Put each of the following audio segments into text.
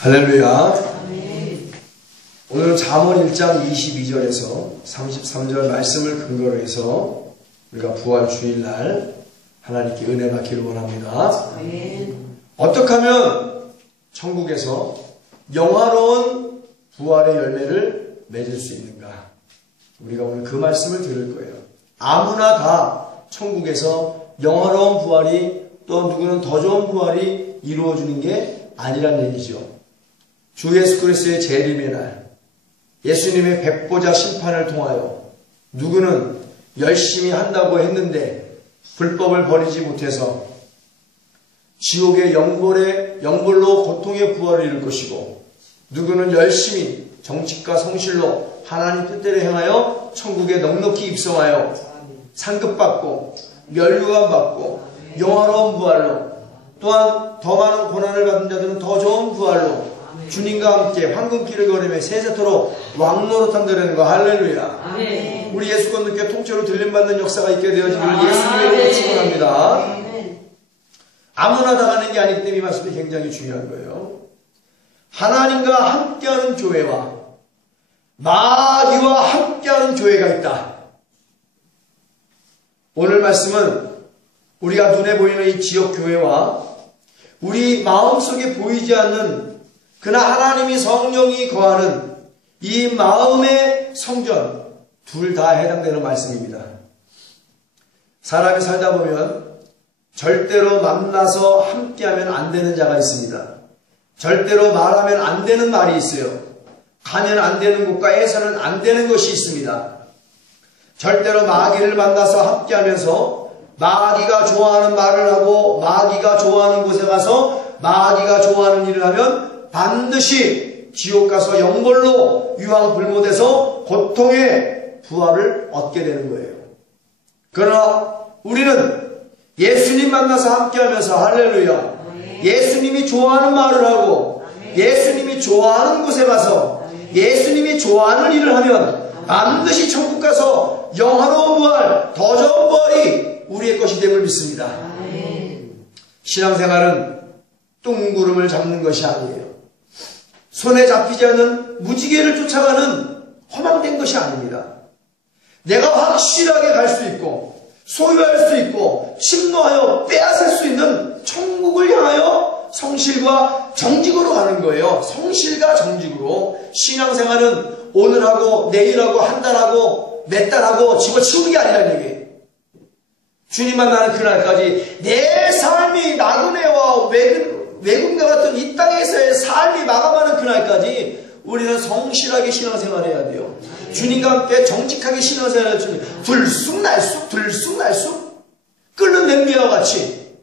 할렐루야. 오늘은 잠언 1장 22절에서 33절 말씀을 근거로 해서 우리가 부활 주일날 하나님께 은혜 받기를 원합니다. 어떻게 하면 천국에서 영화로운 부활의 열매를 맺을 수 있는가? 우리가 오늘 그 말씀을 들을 거예요. 아무나 다 천국에서 영화로운 부활이, 또 누구는 더 좋은 부활이 이루어지는 게 아니란 얘기죠. 주 예수 그리스도의 재림의 날, 예수님의 백보자 심판을 통하여 누구는 열심히 한다고 했는데 불법을 버리지 못해서 지옥의 영벌로 고통의 부활을 이룰 것이고, 누구는 열심히 정직과 성실로 하나님 뜻대로 행하여 천국에 넉넉히 입성하여 상급받고 멸류관받고 영화로운 부활로, 또한 더 많은 고난을 받은 자들은 더 좋은 부활로 주님과 함께 황금길을 걸으며 세세토록 왕노릇한다는 거. 할렐루야. 아멘. 우리 예수 건너교회 통째로 들림받는 역사가 있게 되어지기를 예수님의 이름으로 축원합니다. 아무나 다 가는 게 아니기 때문에 이 말씀이 굉장히 중요한 거예요. 하나님과 함께하는 교회와 마귀와 함께하는 교회가 있다. 오늘 말씀은 우리가 눈에 보이는 이 지역 교회와 우리 마음속에 보이지 않는, 그러나 하나님이 성령이 거하는 이 마음의 성전, 둘 다 해당되는 말씀입니다. 사람이 살다 보면 절대로 만나서 함께하면 안 되는 자가 있습니다. 절대로 말하면 안 되는 말이 있어요. 가면 안 되는 곳과 해서는 안 되는 것이 있습니다. 절대로 마귀를 만나서 함께하면서 마귀가 좋아하는 말을 하고 마귀가 좋아하는 곳에 가서 마귀가 좋아하는 일을 하면 반드시 지옥 가서 영벌로 유황불못해서 고통의 부활을 얻게 되는 거예요. 그러나 우리는 예수님 만나서 함께하면서, 할렐루야, 예수님이 좋아하는 말을 하고 예수님이 좋아하는 곳에 가서 예수님이 좋아하는 일을 하면 반드시 천국 가서 영화로운 부활, 더 좋은 부활이 우리의 것이 됨을 믿습니다. 신앙생활은 뚱구름을 잡는 것이 아니에요. 손에 잡히지 않는 무지개를 쫓아가는 허망된 것이 아닙니다. 내가 확실하게 갈 수 있고 소유할 수 있고 침노하여 빼앗을 수 있는 천국을 향하여 성실과 정직으로 가는 거예요. 성실과 정직으로. 신앙생활은 오늘하고 내일하고 한 달하고 몇 달하고 집어치우는 게 아니라는 얘기예요. 주님 만나는 그날까지 내 삶이 나그네와 외국과 같은 이 땅에서의 삶이 마감하는 그날까지 우리는 성실하게 신앙생활해야 돼요. 주님과 함께 정직하게 신앙생활을 해야 돼요. 들쑥날쑥 끓는 냄비와 같이.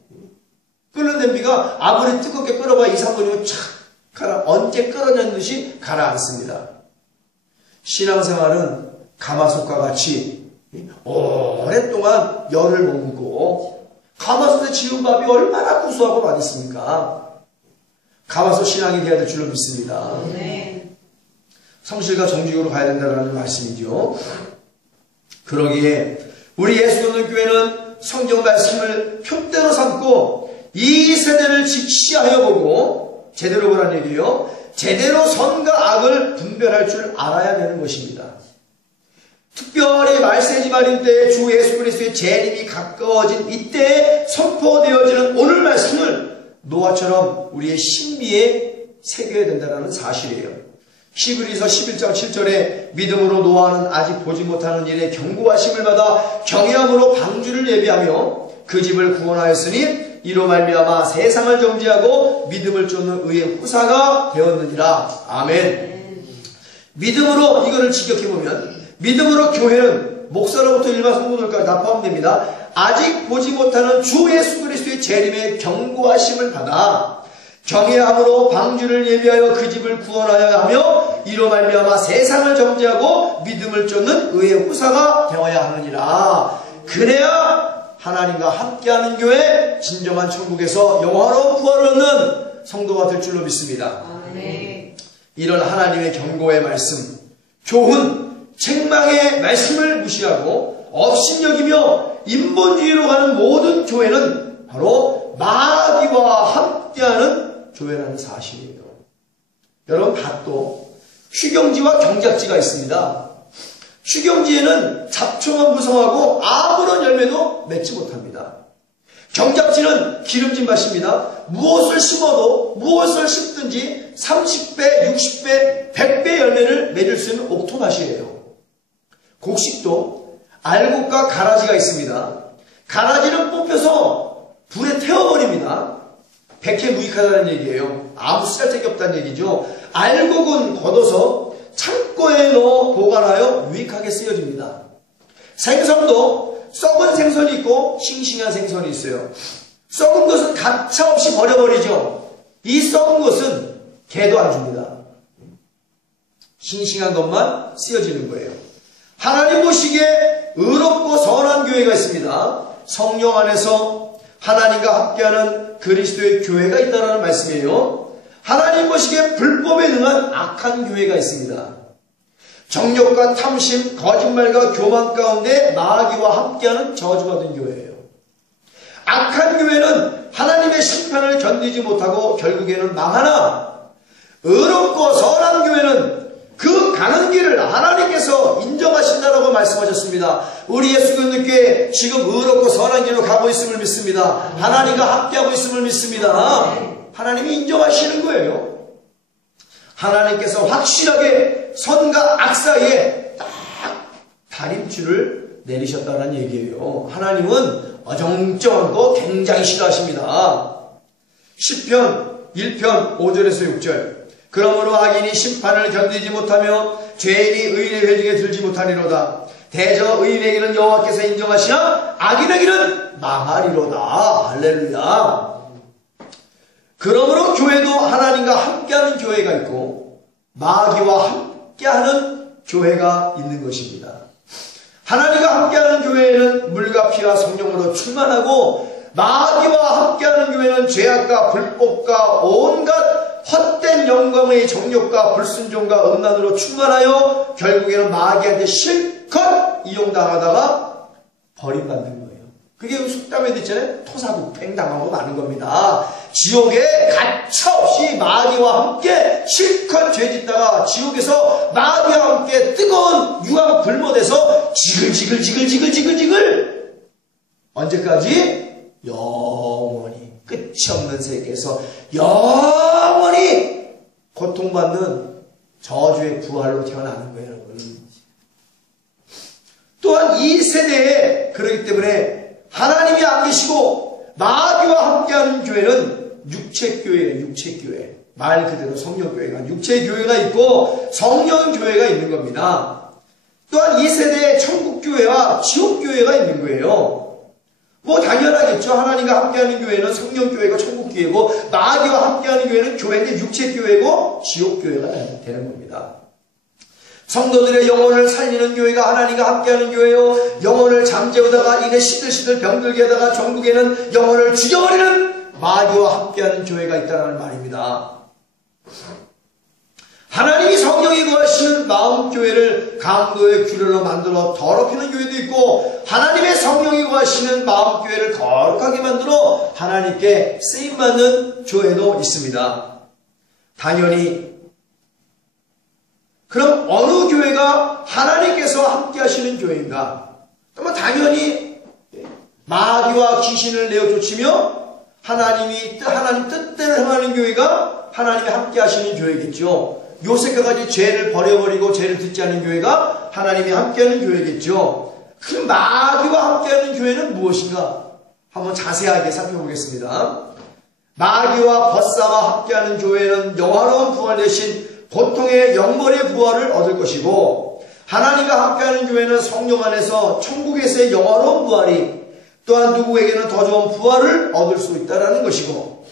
끓는 냄비가 아무리 뜨겁게 끓어봐 2, 3분이면 착 언제 끓어졌듯이 가라앉습니다. 신앙생활은 가마솥과 같이 오랫동안 열을 머금고, 가마솥에 지은 밥이 얼마나 구수하고 맛있습니까? 가마솥 신앙이 되어야 될 줄로 믿습니다. 성실과 정직으로 가야 된다는 말씀이죠. 그러기에 우리 예수 믿는 교회는 성경 말씀을 표대로 삼고 이 세대를 직시하여 보고, 제대로 보라는 얘기예요. 제대로 선과 악을 분별할 줄 알아야 되는 것입니다. 특별히 말세지 말인 때에 주 예수 그리스도의 재림이 가까워진 이때에 선포되어지는 오늘 말씀을 노아처럼 우리의 신비에 새겨야 된다는 사실이에요. 히브리서 11장 7절에 믿음으로 노아는 아직 보지 못하는 일에 경고하심을 받아 경외함으로 방주를 예비하며 그 집을 구원하였으니 이로 말미암아 세상을 정죄하고 믿음을 쫓는 의의 후사가 되었느니라. 아멘. 믿음으로 이거를 직역해보면, 믿음으로 교회는 목사로부터 일반 성도들까지 다 포함됩니다. 아직 보지 못하는 주 예수 그리스도의 재림의 경고하심을 받아 경외함으로 방주를 예비하여 그 집을 구원하여야 하며 이로 말미암아 세상을 정죄하고 믿음을 쫓는 의의 후사가 되어야 하느니라. 그래야 하나님과 함께하는 교회, 진정한 천국에서 영화로운 부활을 얻는 성도가 될 줄로 믿습니다. 이런 하나님의 경고의 말씀, 교훈, 책망의 말씀을 무시하고 업신여기며 인본주의로 가는 모든 교회는 바로 마귀와 함께하는 교회라는 사실이에요. 여러분 밭도 휴경지와 경작지가 있습니다. 휴경지에는 잡초만 무성하고 아무런 열매도 맺지 못합니다. 경작지는 기름진 밭입니다. 무엇을 심어도 무엇을 심든지 30배, 60배, 100배 열매를 맺을 수 있는 옥토밭이에요. 곡식도 알곡과 가라지가 있습니다. 가라지는 뽑혀서 불에 태워버립니다. 백해무익하다는 얘기예요. 아무 쓰잘데기 없다는 얘기죠. 알곡은 걷어서 창고에 넣어 보관하여 유익하게 쓰여집니다. 생선도 썩은 생선이 있고 싱싱한 생선이 있어요. 썩은 것은 가차없이 버려버리죠. 이 썩은 것은 개도 안 줍니다. 싱싱한 것만 쓰여지는 거예요. 하나님 보시기에 의롭고 선한 교회가 있습니다. 성령 안에서 하나님과 함께하는 그리스도의 교회가 있다는 말씀이에요. 하나님 보시기에 불법에 능한 악한 교회가 있습니다. 정욕과 탐심, 거짓말과 교만 가운데 마귀와 함께하는 저주받은 교회예요. 악한 교회는 하나님의 심판을 견디지 못하고 결국에는 망하나, 의롭고 선한 교회는 그 가는 길을 하나님께서 인정하신다라고 말씀하셨습니다. 우리 예수 그리스도께 지금 의롭고 선한 길로 가고 있음을 믿습니다. 하나님과 함께하고 있음을 믿습니다. 하나님이 인정하시는 거예요. 하나님께서 확실하게 선과 악 사이에 딱 다림줄을 내리셨다는 얘기예요. 하나님은 어정쩡한 거 굉장히 싫어하십니다. 시편 1편 5절에서 6절. 그러므로 악인이 심판을 견디지 못하며 죄인이 의인의 회중에 들지 못하리로다. 대저 의인에게는 여호와께서 인정하시나 악인에게는 망하리로다. 할렐루야. 그러므로 교회도 하나님과 함께하는 교회가 있고 마귀와 함께하는 교회가 있는 것입니다. 하나님과 함께하는 교회에는 물과 피와 성령으로 충만하고 마귀와 함께하는 교회는 죄악과 불법과 온갖 헛된 영광의 정욕과 불순종과 음란으로 충만하여 결국에는 마귀한테 실컷 이용당하다가 버림받는 거예요. 그게 속담에도 있잖아요. 토사구팽 당하고 마는 겁니다. 지옥에 가차없이 마귀와 함께 실컷 죄짓다가 지옥에서 마귀와 함께 뜨거운 유황 불못에서 지글지글 언제까지? 영원히 끝이 없는 세계에서 영원히 고통받는 저주의 부활로 태어나는 거예요, 여러분. 또한 이 세대에 그렇기 때문에 하나님이 안 계시고 마귀와 함께하는 교회는 육체교회예요. 육체교회. 말 그대로 성령교회가 육체교회가 있고 성령교회가 있는 겁니다. 또한 이 세대에 천국교회와 지옥교회가 있는 거예요. 뭐 당연하겠죠. 하나님과 함께하는 교회는 성령교회고 천국교회고 마귀와 함께하는 교회는 교회인데 육체교회고 지옥교회가 되는 겁니다. 성도들의 영혼을 살리는 교회가 하나님과 함께하는 교회요. 영혼을 잠재우다가 이내 시들시들 병들게 하다가 전국에는 영혼을 죽여버리는 마귀와 함께하는 교회가 있다는 말입니다. 하나님이 성령이 거하시는 마음교회를 강도의 균열로 만들어 더럽히는 교회도 있고 하나님의 성령이 거하시는 마음교회를 거룩하게 만들어 하나님께 쓰임받는 교회도 있습니다. 당연히 그럼 어느 교회가 하나님께서 함께 하시는 교회인가? 당연히 마귀와 귀신을 내어 쫓으며 하나님 뜻대로 행하는 교회가 하나님이 함께 하시는 교회겠죠. 요셉과 같이 죄를 버려버리고 죄를 듣지 않는 교회가 하나님이 함께하는 교회겠죠. 그 마귀와 함께하는 교회는 무엇인가? 한번 자세하게 살펴보겠습니다. 마귀와 벗사와 함께하는 교회는 영화로운 부활 대신 고통의 영벌의 부활을 얻을 것이고 하나님과 함께하는 교회는 성령 안에서 천국에서의 영화로운 부활이 또한 누구에게는 더 좋은 부활을 얻을 수 있다는 것이고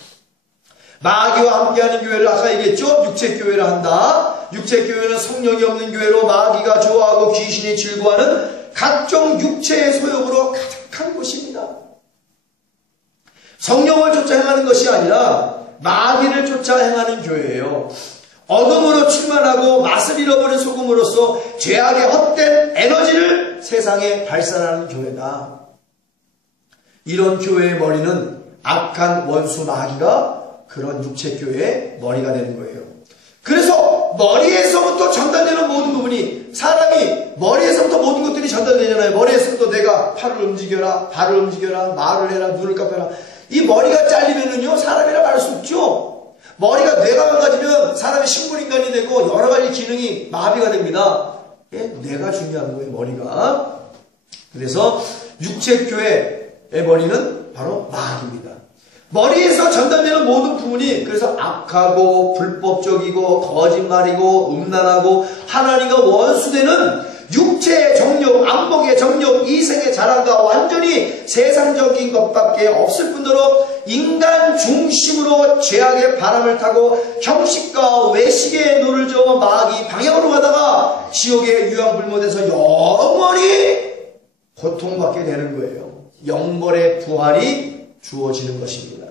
마귀와 함께하는 교회를 아까 얘기했죠. 육체교회를 한다. 육체교회는 성령이 없는 교회로 마귀가 좋아하고 귀신이 즐거워하는 각종 육체의 소욕으로 가득한 곳입니다. 성령을 쫓아 행하는 것이 아니라 마귀를 쫓아 행하는 교회예요. 어둠으로 충만하고 맛을 잃어버린 소금으로서 죄악의 헛된 에너지를 세상에 발산하는 교회다. 이런 교회의 머리는 악한 원수 마귀가 그런 육체교회의 머리가 되는 거예요. 그래서 머리에서부터 전달되는 모든 부분이, 사람이 머리에서부터 모든 것들이 전달되잖아요. 머리에서부터 내가 팔을 움직여라, 발을 움직여라, 말을 해라, 눈을 감아라. 이 머리가 잘리면은요, 사람이라 말할 수 없죠. 머리가, 뇌가 망가지면 사람이 식물인간이 되고 여러 가지 기능이 마비가 됩니다. 뇌가 중요한 거예요, 머리가. 그래서 육체교회의 머리는 바로 마귀입니다. 머리에서 전달되는 모든 부분이, 그래서 악하고 불법적이고 거짓말이고 음란하고 하나님과 원수되는 육체의 정욕, 안목의 정욕, 이생의 자랑과 완전히 세상적인 것밖에 없을 뿐더러 인간 중심으로 죄악의 바람을 타고 형식과 외식의 노를 저어 마귀 방향으로 가다가 지옥의 유황불못에서 영원히 고통받게 되는 거예요. 영벌의 부활이 주어지는 것입니다.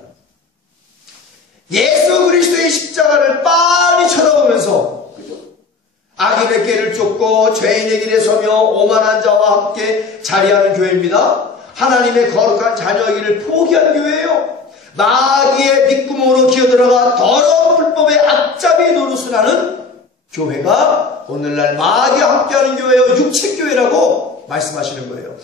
예수 그리스도의 십자가를 빤히 쳐다보면서, 그죠? 악인의 길을 쫓고 죄인의 길에 서며 오만한 자와 함께 자리하는 교회입니다. 하나님의 거룩한 자녀의 길을 포기하는 교회예요. 마귀의 밑구멍으로 기어들어가 더러운 불법의 악잡이 노릇을 하는 교회가 오늘날 마귀와 함께하는 교회요, 육체교회라고 말씀하시는 거예요.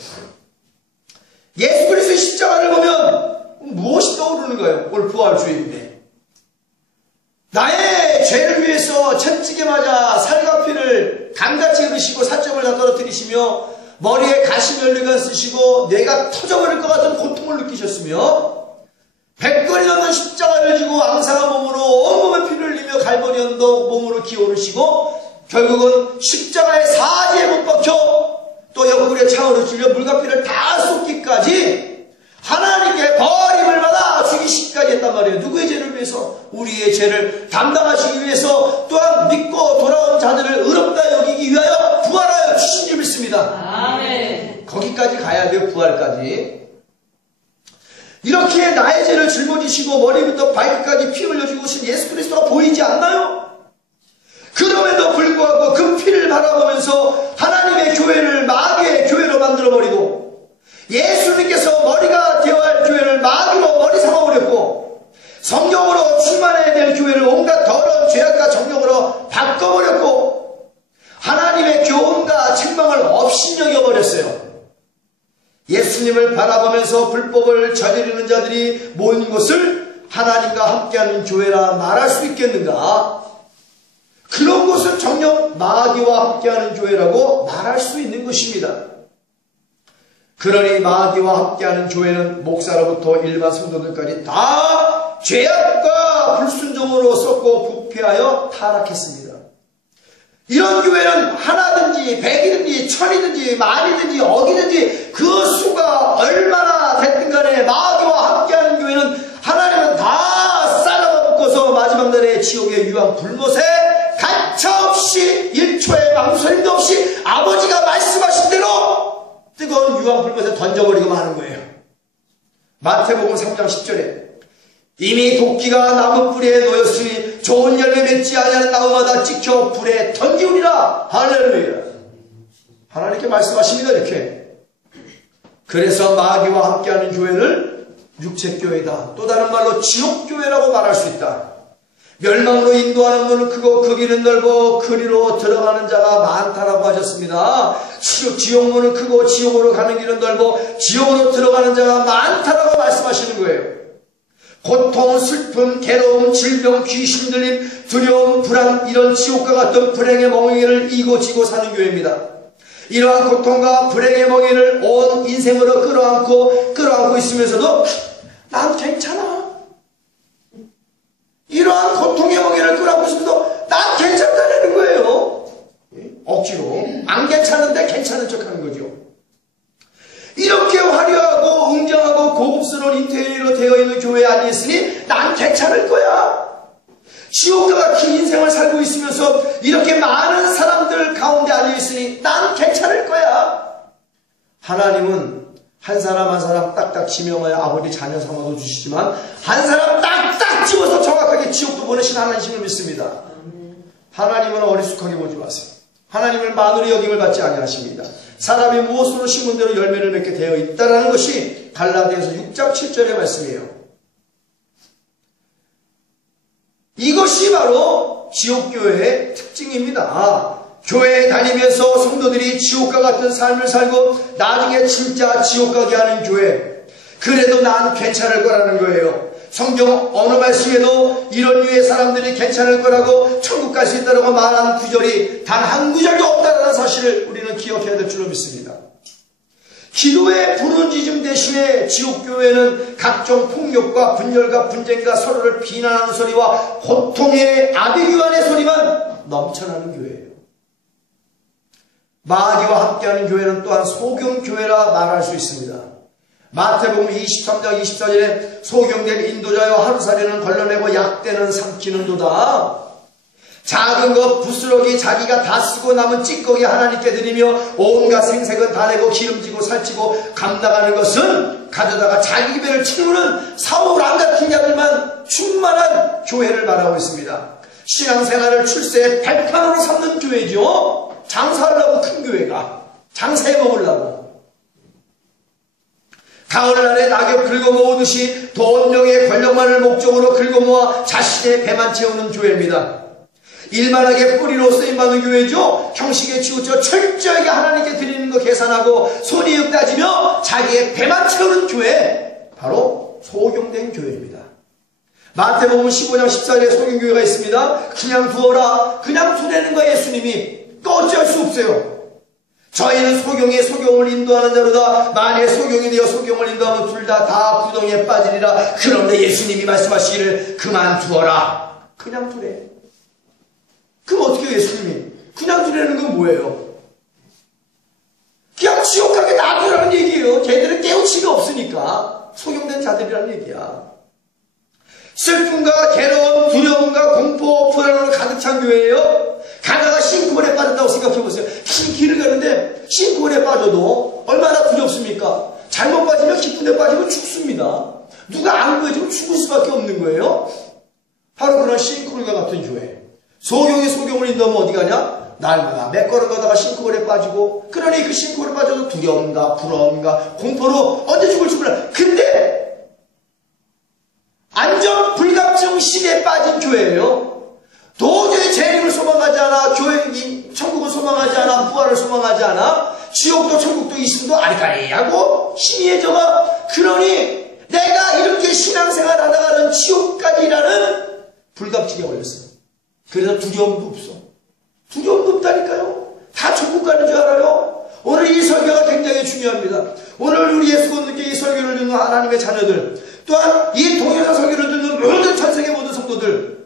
예수 그리스도의 십자가를 보면 무엇이 떠오르는가요? 오늘 부활주일인데 나의 죄를 위해서 채찍에 맞아 살과 피를 강같이 흐르시고 살점을 다 떨어뜨리시며 머리에 가시면류관 쓰시고 뇌가 터져버릴 것 같은 고통을 느끼셨으며 백걸이 넘는 십자가를 지고 앙상한 몸으로 온몸에 피를 흘리며 갈보리 언덕 몸으로 기어오르시고 결국은 십자가의 사지에 못 박혀 또 옆구리에 창으로 찔려 물과 피를 다 쏟기까지 하나님께 버림을 받아 죽이시기까지 했단 말이에요. 누구의 죄를 위해서? 우리의 죄를 담당하시기 위해서, 또한 믿고 돌아온 자들을 의롭다 여기기 위하여 부활하여 주신 줄 믿습니다. 아멘. 거기까지 가야 돼요. 부활까지. 이렇게 나의 죄를 짊어지시고 머리부터 발끝까지 피 흘려주고 오신 예수 그리스도가 보이지 않나요? 그럼에도 불구하고 그 피를 바라보면서 하나님의 교회를 마귀의 교회로 만들어버리고 예수님께서 머리가 되어야 할 교회를 마귀로 머리 삼아버렸고 성경으로 충만해야 될 교회를 온갖 더러운 죄악과 정욕으로 바꿔버렸고 하나님의 교훈과 책망을 업신여겨버렸어요. 예수님을 바라보면서 불법을 저지르는 자들이 모인 곳을 하나님과 함께하는 교회라 말할 수 있겠는가? 그런 곳은 정녕 마귀와 함께하는 교회라고 말할 수 있는 것입니다. 그러니 마귀와 함께하는 교회는 목사로부터 일반 성도들까지 다 죄악과 불순종으로 썩고 부패하여 타락했습니다. 이런 교회는 하나든지 백이든지 천이든지 만이든지 억이든지 그 수가 얼마나 됐든 간에 마귀와 함께하는 교회는 하나님은 다 쌀아먹고서 마지막 날에 지옥의 유황 불못에 가차없이 1초의 망설임도 없이 아버지가 말씀하신 대로 뜨거운 유황 불못에 던져버리고 마는 거예요. 마태복음 3장 10절에 이미 도끼가 나무 뿌리에 놓였으니 좋은 열매 맺지 아니하는 나무마다 찍혀 불에 던지우리라. 할렐루야. 하나님께 말씀하십니다. 이렇게. 그래서 마귀와 함께하는 교회를 육체교회다. 또 다른 말로 지옥교회라고 말할 수 있다. 멸망으로 인도하는 문은 크고 그 길은 넓어 그리로 들어가는 자가 많다라고 하셨습니다. 지옥문은 크고 지옥으로 가는 길은 넓어 지옥으로 들어가는 자가 많다라고 말씀하시는 거예요. 고통, 슬픔, 괴로움, 질병, 귀신 들림, 두려움, 불안, 이런 지옥과 같은 불행의 멍에를 이고 지고 사는 교회입니다. 이러한 고통과 불행의 멍에를 온 인생으로 끌어안고 있으면서도 난 괜찮아. 이러한 고통의 멍에를 끌어안고 있으면서도 난 괜찮다는 거예요. 억지로. 안 괜찮은데 괜찮은 척 하는 거죠. 이렇게 화려하고 웅장하고 고급스러운 인테리어로 되어 있는 교회에 앉아있으니 난 괜찮을 거야. 지옥과 같은 인생을 살고 있으면서 이렇게 많은 사람들 가운데 앉아있으니 난 괜찮을 거야. 하나님은 한 사람 한 사람 딱딱 지명하여 아버지 자녀 삼아도 주시지만 한 사람 딱딱 집어서 정확하게 지옥도 보내신 하나님을 믿습니다. 하나님은 어리숙하게 보지 마세요. 하나님을 만으로 여김을 받지 아니하십니다. 사람이 무엇으로 심은 대로 열매를 맺게 되어 있다는 것이 갈라디아서 6장 7절의 말씀이에요. 이것이 바로 지옥교회의 특징입니다. 교회에 다니면서 성도들이 지옥과 같은 삶을 살고 나중에 진짜 지옥 가게 하는 교회, 그래도 난 괜찮을 거라는 거예요. 성경 어느 말씀에도 이런 류의 사람들이 괜찮을 거라고 천국 갈 수 있다고 말하는 구절이 단 한 구절도 없다는 사실을 우리는 기억해야 될 줄로 믿습니다. 기도의 부르짖음 대신에 지옥교회는 각종 폭력과 분열과 분쟁과 서로를 비난하는 소리와 고통의 아비규환의 소리만 넘쳐나는 교회예요. 마귀와 함께하는 교회는 또한 소경교회라 말할 수 있습니다. 마태복음 23장 24절에 소경된 인도자여 하루살이는 걸러내고 약대는 삼키는도다. 작은 것 부스러기 자기가 다 쓰고 남은 찌꺼기 하나님께 드리며 온갖 생색은 다 내고 기름지고 살찌고 감당하는 것은 가져다가 자기 배를 채우는 사울왕 같은 자들만 충만한 교회를 말하고 있습니다. 신앙생활을 출세의 발판으로 삼는 교회죠. 장사하려고 큰 교회가 장사해 먹으려고. 가을날에 낙엽 긁어모으듯이 돈, 명예, 권력만을 목적으로 긁어모아 자신의 배만 채우는 교회입니다. 일만하게 뿌리로 쓰임받는 교회죠. 형식에 치우쳐 철저하게 하나님께 드리는 거 계산하고 손이익 따지며 자기의 배만 채우는 교회, 바로 소경된 교회입니다. 마태복음 15장 14절에 소경교회가 있습니다. 그냥 두어라, 그냥 두라는 거 예수님이 또 어찌할 수 없어요. 저희는 소경에 소경을 인도하는 자로다. 만일 소경이 되어 소경을 인도하면 둘 다 구덩이에 빠지리라. 그런데 예수님이 말씀하시기를 그만두어라, 그냥 두래. 그럼 어떻게 해요? 예수님이 그냥 두라는 건 뭐예요? 그냥 지옥 가게 놔두라는 얘기예요. 쟤들은 깨우침이 없으니까 소경된 자들이라는 얘기야. 슬픔과 괴로움, 두려움과 공포, 불안으로 가득 찬 교회예요. 가다가 싱크홀에 빠졌다고 생각해보세요. 긴 길을 가는데 싱크홀에 빠져도 얼마나 두렵습니까? 잘못 빠지면 깊은 데 빠지면 죽습니다. 누가 안 구해주면 죽을 수밖에 없는 거예요. 바로 그런 싱크홀과 같은 교회. 소경이 소경을 인도하면 어디 가냐? 날마다 몇 걸음 가다가 싱크홀에 빠지고, 그러니 그 싱크홀에 빠져도 두려움과 불안과 공포로 언제 죽을지 몰라. 근데 안전 불감증 시대에 빠진 교회예요. 도저히 재림을 소망하지 않아, 천국을 소망하지 않아, 부활을 소망하지 않아, 지옥도 천국도 있음도 아리까리하고 희미해져가. 그러니 내가 이렇게 신앙생활 하다가는 지옥까지라는 불감증에 걸렸어. 그래서 두려움도 없어. 두려움도 없다니까요. 다 천국 가는 줄 알아요. 오늘 이 설교가 굉장히 중요합니다. 오늘 우리 예수 믿는 이 설교를 듣는 하나님의 자녀들, 또한 이 동영상 설교를 듣는 모든 전세계 모든 성도들,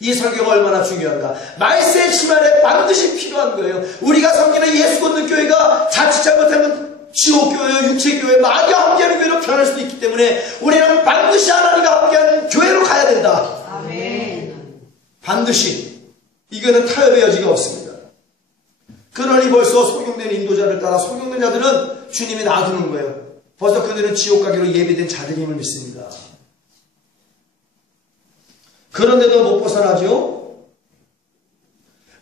이 설교가 얼마나 중요한가. 말세의 심판에 반드시 필요한 거예요. 우리가 섬기는 예수 믿는 교회가 자칫 잘못하면 지옥교회, 육체교회, 마귀와 함께하는 교회로 변할 수도 있기 때문에 우리는 반드시 하나님과 함께하는 교회로 가야 된다. 아멘. 반드시. 이거는 타협의 여지가 없습니다. 그러니 벌써 소경된 인도자를 따라 소경된 자들은 주님이 놔두는 거예요. 벌써 그들은 지옥 가기로 예비된 자들임을 믿습니다. 그런데도 못 벗어나죠.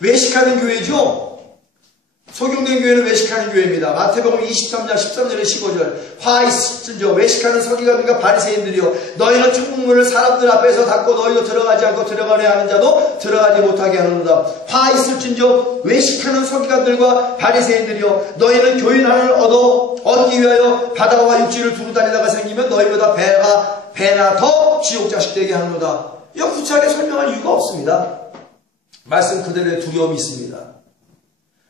외식하는 교회죠. 소경된 교회는 외식하는 교회입니다. 마태복음 23장 13절에 15절 화 있을진저 외식하는 서기관들과 바리새인들이여 너희는 천국문을 사람들 앞에서 닫고 너희도 들어가지 않고 들어가려 하는 자도 들어가지 못하게 하는도다. 화 있을진저 외식하는 서기관들과 바리새인들이여 너희는 교인 하나를 얻기 위하여 바다와 육지를 두루 다니다가 생기면 너희보다 배나 더 지옥 자식 되게 하는도다. 이거 구체하게 설명할 이유가 없습니다. 말씀 그대로의 두려움이 있습니다.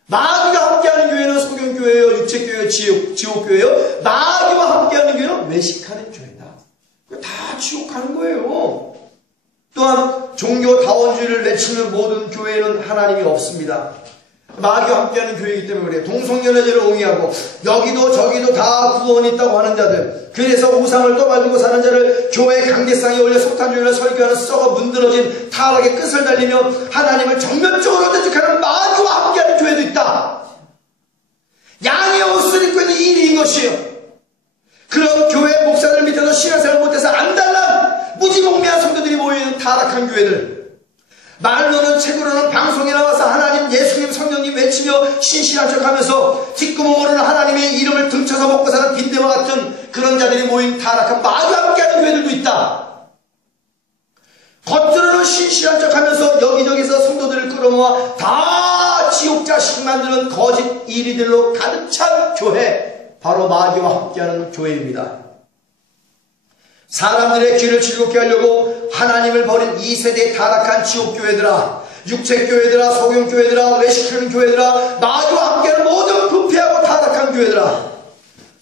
마귀가 함께하는 교회는 소경교회요, 육체교회요, 지옥교회요. 마귀와 함께하는 교회는 외식하는 교회다. 다 지옥 가는 거예요. 또한 종교다원주의를 외치는 모든 교회는 하나님이 없습니다. 마귀와 함께하는 교회이기 때문에 그래요. 동성연애제를 옹이하고 여기도 저기도 다 구원이 있다고 하는 자들, 그래서 우상을 떠받들고 사는 자를 교회 강대상에 올려 속탄주의를 설교하는 썩어 문드러진 타락의 끝을 달리며 하나님을 정면적으로 대적하는 마귀와 함께하는 교회도 있다. 양의 옷을 입고 있는 일인 것이에요. 그런 교회 목사들 밑에서 신앙생활 못해서 안달난 무지몽매한 성도들이 모여있는 타락한 교회들, 말로는 책으로는 방송에 나와서 하나님, 예수님, 성령님 외치며 신실한 척하면서 뒷구멍 모르는 하나님의 이름을 등쳐서 먹고 사는 빈대와 같은 그런 자들이 모인 타락한 마귀와 함께하는 교회들도 있다. 겉으로는 신실한 척하면서 여기저기서 성도들을 끌어모아 다 지옥 자식 만드는 거짓 이리들로 가득 찬 교회, 바로 마귀와 함께하는 교회입니다. 사람들의 귀를 즐겁게 하려고 하나님을 버린 이 세대의 타락한 지옥교회들아, 육체교회들아, 소경교회들아, 외식하는 교회들아, 마귀와 함께하는 모든 부패하고 타락한 교회들아,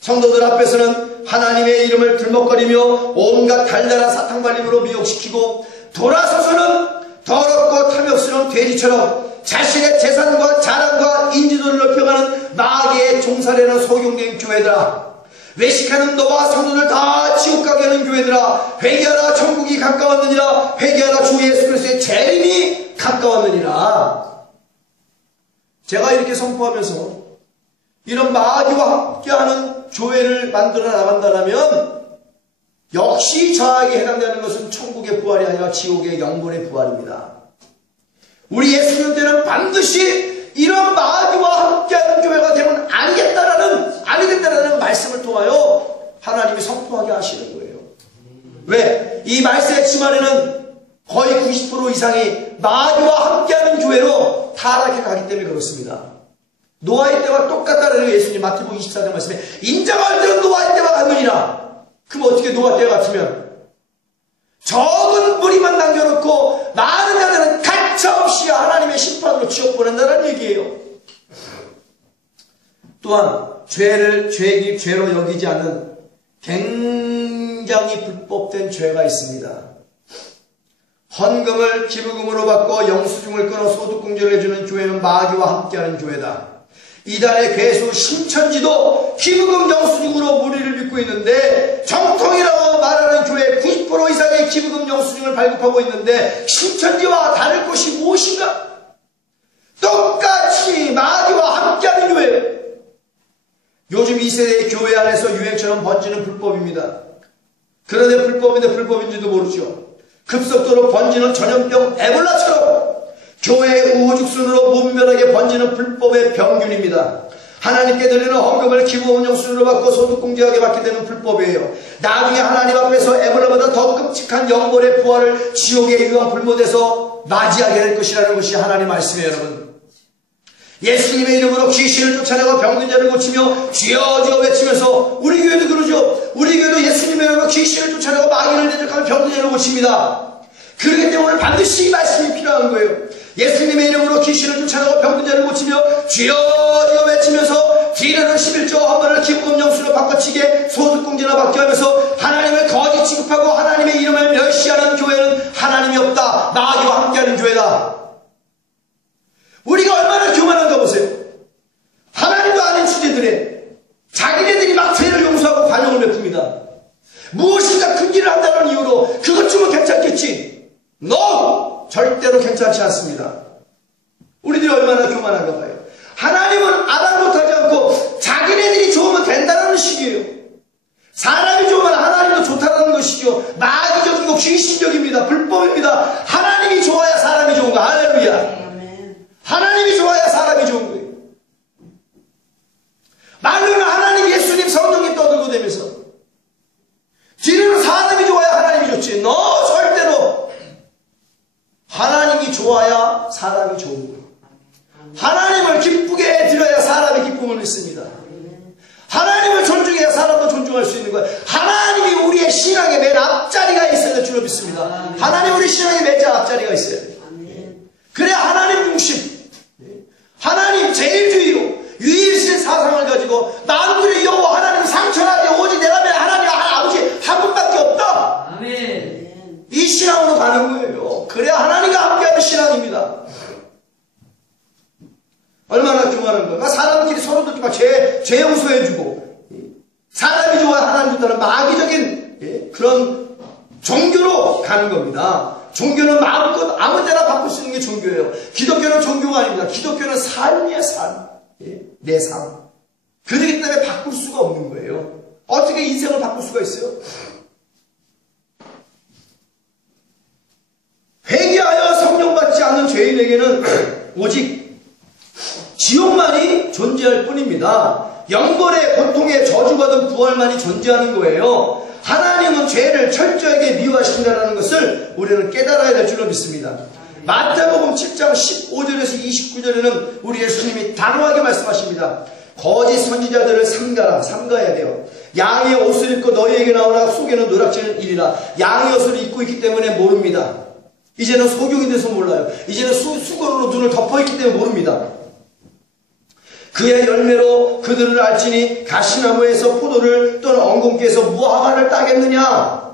성도들 앞에서는 하나님의 이름을 들먹거리며 온갖 달달한 사탕발림으로 미혹시키고, 돌아서서는 더럽고 탐욕스러운 돼지처럼 자신의 재산과 자랑과 인지도를 높여가는 마귀의 종살이라는 소경된 교회들아, 외식하는 너와 성도들 다 지옥 가게 하는 교회들아, 회개하라, 천국이 가까웠느니라. 회개하라, 주 예수 그리스도의 재림이 가까웠느니라. 제가 이렇게 선포하면서 이런 마귀와 함께하는 교회를 만들어 나간다면 역시 저에게 해당되는 것은 천국의 부활이 아니라 지옥의 영혼의 부활입니다. 우리 예수님 때는 반드시 이런 마귀와 함께하는 교회가 되면 아니겠다라는 말씀을 통하여 하나님이 선포하게 하시는 거예요. 왜? 이 말씀의 치말에는 거의 90% 이상이 마귀와 함께하는 교회로 타락해 가기 때문에 그렇습니다. 노아의 때와 똑같다는 예수님 마태복음 24장 말씀에 인정할 때는 노아의 때와 같느니라. 그럼 어떻게 노아 때와 같으면? 적은 무리만 남겨놓고 많은 자들은 가차없이 하나님의 심판으로 지옥 보낸다는 얘기예요. 또한 죄로 여기지 않는 굉장히 불법된 죄가 있습니다. 헌금을 기부금으로 받고 영수증을 끊어 소득공제를 해주는 교회는 마귀와 함께하는 교회다. 이달의 괴수 신천지도 기부금 영수증으로 무리를 빚고 있는데, 정통이라고 말하는 교회 90% 이상의 기부금 영수증을 발급하고 있는데 신천지와 다를 것이 무엇인가? 똑같이 마귀와 함께하는 교회예요. 요즘 이 세대의 교회 안에서 유행처럼 번지는 불법입니다. 그런데 불법인데 불법인지도 모르죠. 급속도로 번지는 전염병 에볼라처럼 교회의 우후죽순으로 무분별하게 번지는 불법의 병균입니다. 하나님께 드리는 헌금을 기부금 영수증으로 받고 소득공제하게 받게 되는 불법이에요. 나중에 하나님 앞에서 에볼라보다 더 끔찍한 영혼의 부활을 지옥의 유황 불못에서 맞이하게 될 것이라는 것이 하나님의 말씀이에요. 여러분, 예수님의 이름으로 귀신을 쫓아내고 병든 자를 고치며 주여 주여 외치면서, 우리 교회도 그러죠. 우리 교회도 예수님의 이름으로 귀신을 쫓아내고 마귀를 대적하며 병든 자를 고칩니다. 그렇기 때문에 반드시 이 말씀이 필요한 거예요. 예수님의 이름으로 귀신을 쫓아내고 병든 자를 고치며 주여 주여 외치면서 뒤로는 11조 헌물을 기부금 영수로 바꿔치게 소득공제나 받게 하면서 하나님을 거짓 취급하고 하나님의 이름을 멸시하는 교회는 하나님이 없다, 마귀와 함께하는 교회다. 우리가 얼마나 교만한가 보세요. 하나님도 아닌 주제들에 자기네들이 막 죄를 용서하고 관용을 베풉니다. 무엇인가 큰 일을 한다는 이유로 그것 주면 괜찮겠지. No! 절대로 괜찮지 않습니다. 우리들이 얼마나 교만한가 봐요. 하나님은 아랑곳하지 않고 자기네들이 좋으면 된다는 식이에요. 사람이 좋으면 하나님도 좋다는 것이죠. 마귀적이고 귀신적입니다. 불법입니다. 하나님이 좋아야 사람이 좋은 거. 할렐루야. 하나님이 좋아야 사람이 좋은 거예요. 말로는 하나님, 예수님, 성령님 떠들고 다니면서 뒤로는 사람이 좋아야 하나님이 좋지. 너 절대로 하나님이 좋아야 사람이 좋은 거예요. 하나님을 기쁘게 드려야 사람이 기쁨을 믿습니다. 하나님을 존중해야 사람도 존중할 수 있는 거예요. 하나님이 우리의 신앙의 맨 앞자리가 있어야 될 줄로 믿습니다. 하나님 우리 신앙의 맨 앞자리가 있어야 돼요. 그래야 하나님 중심, 하나님 제일주의로 유일신 사상을 가지고 만군의 여호와 하나님 상천하게 오직 내가 내 하나님 아버지 한 분밖에 없다. 아멘. 이 신앙으로 가는 거예요. 그래야 하나님과 함께하는 신앙입니다. 얼마나 교만한 거야. 사람끼리 서로들 막 죄 용서해주고 사람이 좋아야 하나님 좋다는 마귀적인 그런 종교로 가는 겁니다. 종교는 마음껏 아무 데나 바꿀 수 있는 게 종교예요. 기독교는 종교가 아닙니다. 기독교는 삶이에요. 삶. 내 삶. 그렇기 때문에 바꿀 수가 없는 거예요. 어떻게 인생을 바꿀 수가 있어요? 회개하여 성령 받지 않는 죄인에게는 오직 지옥만이 존재할 뿐입니다. 영벌의 고통에 저주받은 부활만이 존재하는 거예요. 하나님 하나님은 죄를 철저하게 미워하신다는 것을 우리는 깨달아야 될 줄로 믿습니다. 마태복음 7장 15절에서 29절에는 우리 예수님이 단호하게 말씀하십니다. 거짓 선지자들을 삼가야 돼요. 양의 옷을 입고 너희에게 나오나 속에는 노략질을 이리라. 양의 옷을 입고 있기 때문에 모릅니다. 이제는 소경이 돼서 몰라요. 이제는 수건으로 눈을 덮어있기 때문에 모릅니다. 그의 열매로 그들을 알지니 가시나무에서 포도를 또는 엉겅퀴에서 무화과를 따겠느냐.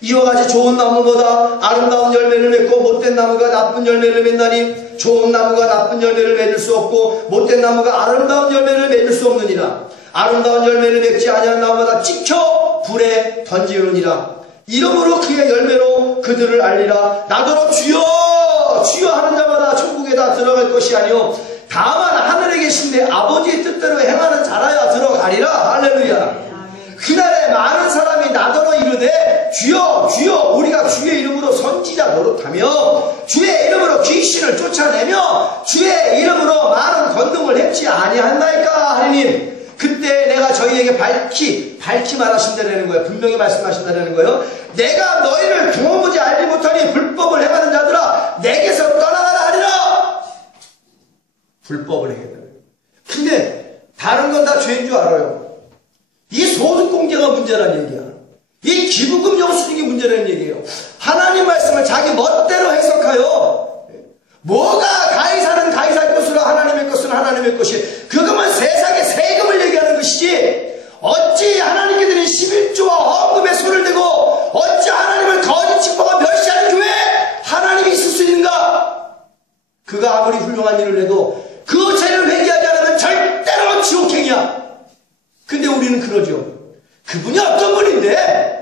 이와 같이 좋은 나무보다 아름다운 열매를 맺고 못된 나무가 나쁜 열매를 맺나니 좋은 나무가 나쁜 열매를 맺을 수 없고 못된 나무가 아름다운 열매를 맺을 수 없느니라. 아름다운 열매를 맺지 아니한 나무마다 찍혀 불에 던지우니라. 이러므로 그의 열매로 그들을 알리라. 나더러 주여 주여 하는 자마다 천국에다 들어갈 것이 아니요 다만 하늘에 계신 내 아버지의 뜻대로 행하는 자라야 들어가리라. 할렐루야. 그날에 많은 사람이 나더러 이르되 주여 주여 우리가 주의 이름으로 선지자 노릇하며 주의 이름으로 귀신을 쫓아내며 주의 이름으로 많은 권능을 했지 아니하나이까 하리니 그때 내가 저희에게 밝히 말하신다는 거예요. 분명히 말씀하신다는 거예요. 내가 너희를 도무지 알지 못하니 불법을 행하는 자들아 내게서 떠나가라 하리라. 불법을 행하는. 근데 다른 건 다 죄인 줄 알아요. 이 소득공제가 문제라는 얘기야. 이 기부금 영수증이 문제라는 얘기예요. 하나님 말씀을 자기 멋대로 해석하여 뭐가 가이사는 가이사의 것으로 하나님의 것은 하나님의 것이 그것만 세상의 세금을 얘기하는 것이지 어찌 하나님께 드린 11조와 헌금에 손을 대고 어찌 하나님을 거짓 짚어가 멸시하는 교회에 하나님이 있을 수 있는가? 그가 아무리 훌륭한 일을 해도 그 죄를 회개하지 않으면 절대로 지옥행이야. 근데 우리는 그러죠. 그분이 어떤 분인데?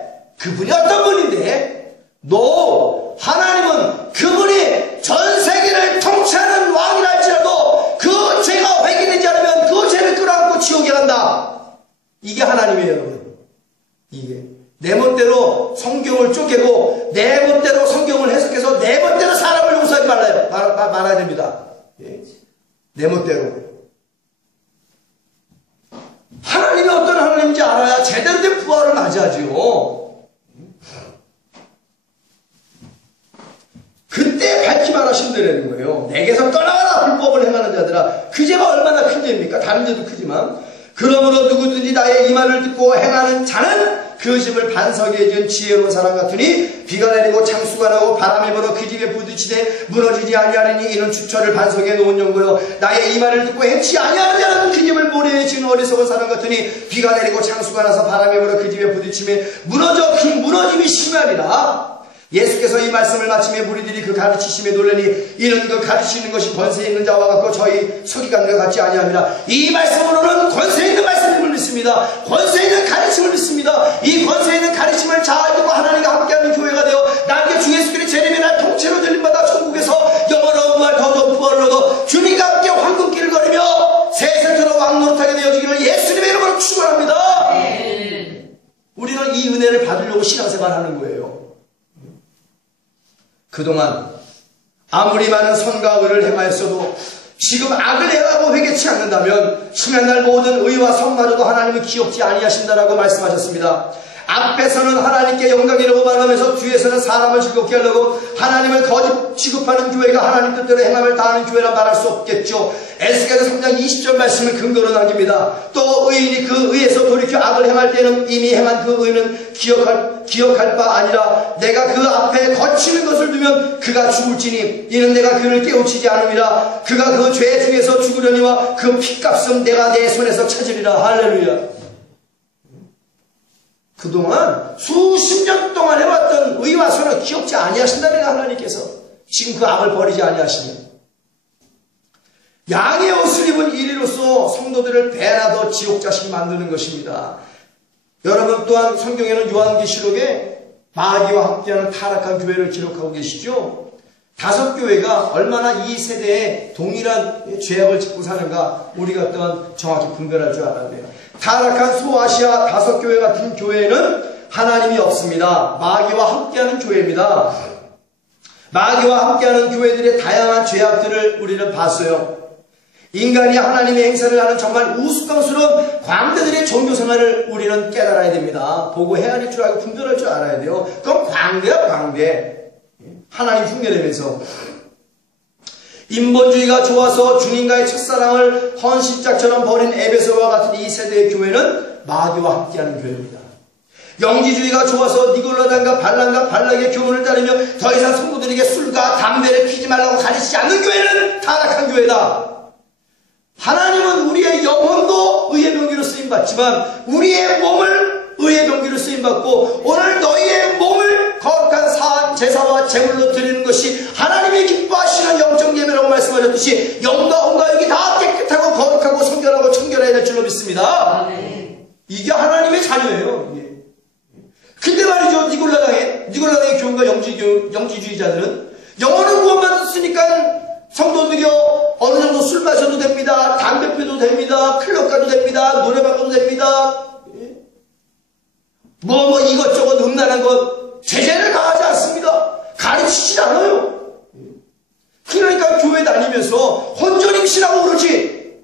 너 하나님은 그분이 전 세계를 통치하는 왕이라 할지라도 그 죄가 회개되지 않으면 그 죄를 끌어안고 지옥에 간다. 이게 하나님이에요, 여러분. 이게 내 멋대로 성경을 쪼개고 내 멋대로 성경을 해석해서 내 멋대로 사람을 용서하지 말아야 됩니다. 내 멋대로. 하나님이 어떤 하나님인지 알아야 제대로 된 부활을 맞이하죠. 그때 밝히 말하신다는 거예요. 내게서 떠나가라 불법을 행하는 자들아. 그 죄가 얼마나 큰 죄입니까? 다른 죄도 크지만 그러므로 누구든지 나의 이 말을 듣고 행하는 자는 그 집을 반석에 지은 지혜로운 사람 같으니 비가 내리고 창수가 나고 바람이 불어 그 집에 부딪히되 무너지지 아니하리니 이는 주철을 반석에 놓은 연고요 나의 이 말을 듣고 행치 아니하는 자는 그 집을 모래에 지은 어리석은 사람 같으니 비가 내리고 창수가 나서 바람이 불어 그 집에 부딪히면 무너져 그 무너짐이 심하리라. 예수께서 이 말씀을 마침에 무리들이 그 가르치심에 놀라니 이는 그 가르치는 것이 권세 있는 자와 같고 저희 서기관과 같지 아니함이라. 이 말씀으로는 권세 있는 말씀을 믿습니다. 권세 있는 가르침을 믿습니다. 이 권세 있는 가르침을 잘 듣고 하나님과 함께하는 교회가 되어 나에게 주 예수 그리스도의 재림의 날 통째로 들림받아 천국에서 영원한 부활 더더 부활을 얻어 주님과 함께 황금길을 걸으며 세세토록 왕노릇하게 되어지기를 예수님의 이름으로 축원합니다. 우리는 이 은혜를 받으려고 신앙생활하는 거예요. 그동안 아무리 많은 선과 의를 행하였어도 지금 악을 행하고 회개치 않는다면 심한날 모든 의와 선마저도 하나님은 기억지 아니하신다라고 말씀하셨습니다. 앞에서는 하나님께 영광이라고 말하면서 뒤에서는 사람을 즐겁게 하려고 하나님을 거짓 취급하는 교회가 하나님 뜻대로 행함을 다하는 교회라 말할 수 없겠죠. 에스겔서 3장 20절 말씀을 근거로 남깁니다. 또 의인이 그 의에서 돌이켜 악을 행할 때는 이미 행한 그 의는 기억할 바 아니라 내가 그 앞에 거치는 것을 두면 그가 죽을지니 이는 내가 그를 깨우치지 않음이라. 그가 그 죄 중에서 죽으려니와 그 핏값은 내가 내 손에서 찾으리라. 할렐루야. 그동안 수십 년 동안 해왔던 의와 선을 기억지 아니하신다는 하나님께서 지금 그 악을 버리지 아니하시면 양의 옷을 입은 이리로서 성도들을 배나 더 지옥자식 만드는 것입니다. 여러분 또한 성경에는 요한계시록에 마귀와 함께하는 타락한 교회를 기록하고 계시죠. 5교회가 얼마나 이 세대에 동일한 죄악을 짓고 사는가 우리가 또한 정확히 분별할 줄 알아야 돼요. 타락한 소아시아 5교회 같은 교회는 하나님이 없습니다. 마귀와 함께하는 교회입니다. 마귀와 함께하는 교회들의 다양한 죄악들을 우리는 봤어요. 인간이 하나님의 행사를 하는 정말 우스꽝스러운 광대들의 종교 생활을 우리는 깨달아야 됩니다. 보고 헤아릴 줄 알고 분별할 줄 알아야 돼요. 그건 광대야, 광대. 하나님 흉내내면서. 인본주의가 좋아서 주님과의 첫사랑을 헌신짝처럼 버린 에베소와 같은 이 세대의 교회는 마귀와 함께하는 교회입니다. 영지주의가 좋아서 니골라단과 발람과 발락의 교훈을 따르며 더 이상 성도들에게 술과 담배를 피지 말라고 가르치지 않는 교회는 타락한 교회다. 하나님은 우리의 영혼도 의의 병기로 쓰임받지만 우리의 몸을 의의 병기로 쓰임받고 오늘 너희의 몸을 거룩한 제사와 제물로 드리는 것이 하나님이 기뻐하시는 영적 예배라고 말씀하셨듯이 영과 혼과 육이 다 깨끗하고 거룩하고 성결하고 청결해야 될 줄로 믿습니다. 이게 하나님의 자녀예요. 근데 말이죠, 니골라당의 교훈과 영지주의자들은 영혼은 구원받았으니까 성도들이요, 어느 정도 술 마셔도 됩니다. 담배 피워도 됩니다. 클럽 가도 됩니다. 노래방 가도 됩니다. 이것저것 음란한 것 제재를 가하지 않습니다. 가르치지 않아요. 그러니까 교회 다니면서 혼전 임신하고 그러지.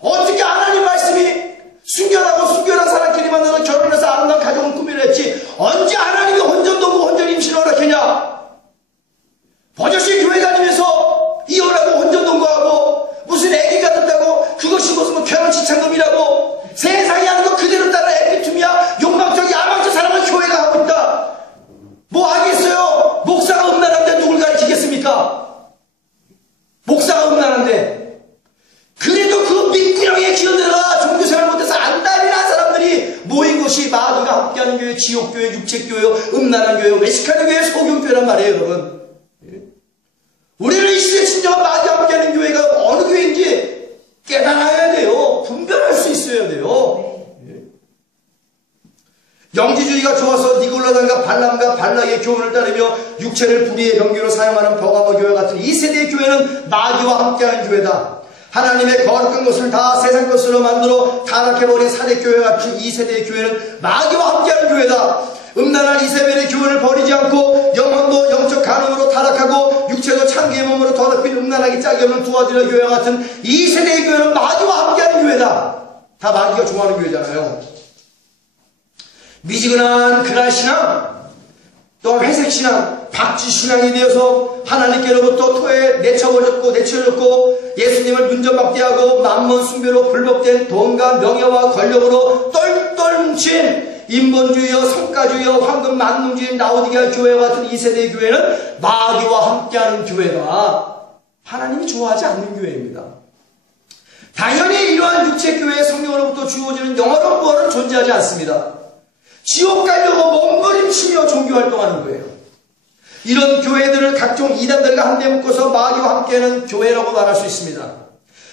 어떻게 하나님 말씀이 순결하고 순결한 사람끼리 만나서 결혼해서 아름다운 가정을 꾸미려 했지 언제 하나님이 혼전동거 혼전 임신을 허락했냐. 버젓이 교회 다니면서 이혼하고 혼전동거하고 무슨 애기가 됐다고 그것이 무슨 결혼지참금이라고 세상이 하는 거 그대로 따라 에피툼이야. 욕망적이 야망적 사람은 교회가 하고 있다. 뭐 하겠어요? 목사가 음란한데 누굴 가르치겠습니까? 목사가 음란한데 그래도 그 밑구녕에 기어들어가 종교생활 못해서 안달이나 사람들이 모인 곳이 마귀가 함께하는 교회, 지옥교회, 육체교회, 음란한 교회, 외식하는 교회, 소경교회란 말이에요, 여러분. 우리는 이 시대에 진정한 마귀와 함께하는 교회가 어느 교회인지 깨달아야 돼요. 분별할 수 있어야 돼요. 영지주의가 좋아서 니골라단과 발람과 발락의 교훈을 따르며 육체를 불의의 병기로 사용하는 버가모 교회 같은 이 세대의 교회는 마귀와 함께하는 교회다. 하나님의 거룩한 것을 다 세상 것으로 만들어 타락해버린 사대교회 같은 이 세대의 교회는 마귀와 함께하는 교회다. 음란한 이세벨의 교훈을 버리지 않고 영혼도 영적 간음으로 타락하고 육체도 창기의 몸으로 더럽힌 음란하기 짝이 없는 두아디라 교회와 같은 이 세대의 교회는 마귀와 함께하는 교회다. 다 마귀가 좋아하는 교회잖아요. 미지근한 그날 신앙, 또 회색 신앙, 박쥐 신앙이 되어서 하나님께로부터 토에 내쳐졌고 예수님을 문전박대 하고 만몬 숭배로 불복된 돈과 명예와 권력으로 똘똘 뭉친 인본주의여 성가주의여 황금 만능주의 라오디게아 교회와 같은 이 세대의 교회는 마귀와 함께하는 교회다. 하나님이 좋아하지 않는 교회입니다. 당연히 이러한 육체교회의 성령으로부터 주어지는 영원한 부활은 존재하지 않습니다. 지옥 가려고 몸부림치며 종교활동하는 거예요. 이런 교회들을 각종 이단들과 한데 묶어서 마귀와 함께하는 교회라고 말할 수 있습니다.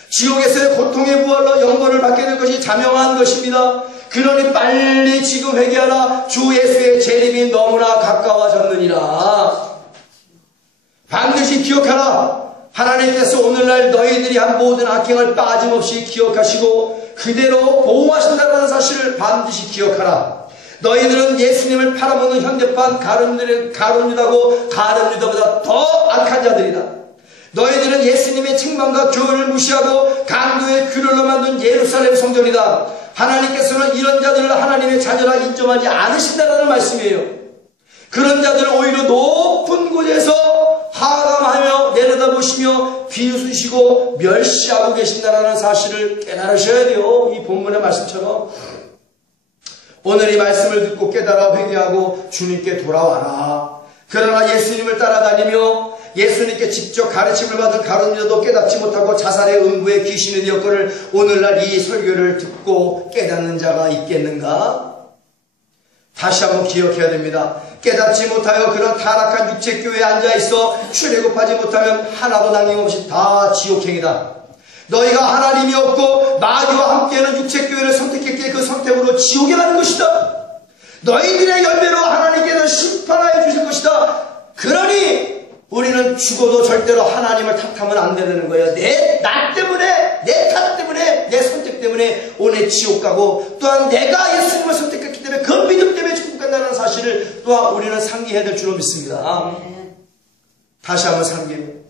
지옥에서의 고통의 부활로 영광을 받게 될 것이 자명한 것입니다. 그러니 빨리 지금 회개하라. 주 예수의 재림이 너무나 가까워졌느니라. 반드시 기억하라. 하나님께서 오늘날 너희들이 한 모든 악행을 빠짐없이 기억하시고 그대로 보호하신다는 사실을 반드시 기억하라. 너희들은 예수님을 팔아먹는 현대판 가룟유다고 가룟유다보다 더 악한 자들이다. 너희들은 예수님의 책망과 교훈을 무시하고 강도의 균열로 만든 예루살렘 성전이다. 하나님께서는 이런 자들을 하나님의 자녀라 인정하지 않으신다는 말씀이에요. 그런 자들은 오히려 높은 곳에서 하감하며 내려다보시며 비웃으시고 멸시하고 계신다는 사실을 깨달으셔야 돼요. 이 본문의 말씀처럼. 오늘 이 말씀을 듣고 깨달아 회개하고 주님께 돌아와라. 그러나 예수님을 따라다니며 예수님께 직접 가르침을 받은 가룟유다도 깨닫지 못하고 자살의 음부에 귀신이 되었거늘 오늘날 이 설교를 듣고 깨닫는 자가 있겠는가? 다시 한번 기억해야 됩니다. 깨닫지 못하여 그런 타락한 육체교회에 앉아있어 출애굽하지 못하면 하나도 남김없이 다 지옥행이다. 너희가 하나님이 없고 마귀와 함께하는 육체교회를 선택했기에 그 선택으로 지옥에 가는 것이다. 너희들의 열매로 하나님께서 심판하여 주실 것이다. 그러니 우리는 죽어도 절대로 하나님을 탓하면 안 되는 거예요. 나 때문에, 내 탓 때문에, 내 선택 때문에 오늘 지옥 가고 또한 내가 예수님을 선택했기 때문에 그 믿음 때문에 천국 간다는 사실을 또한 우리는 상기해야 될 줄로 믿습니다. 다시 한번 상기해요.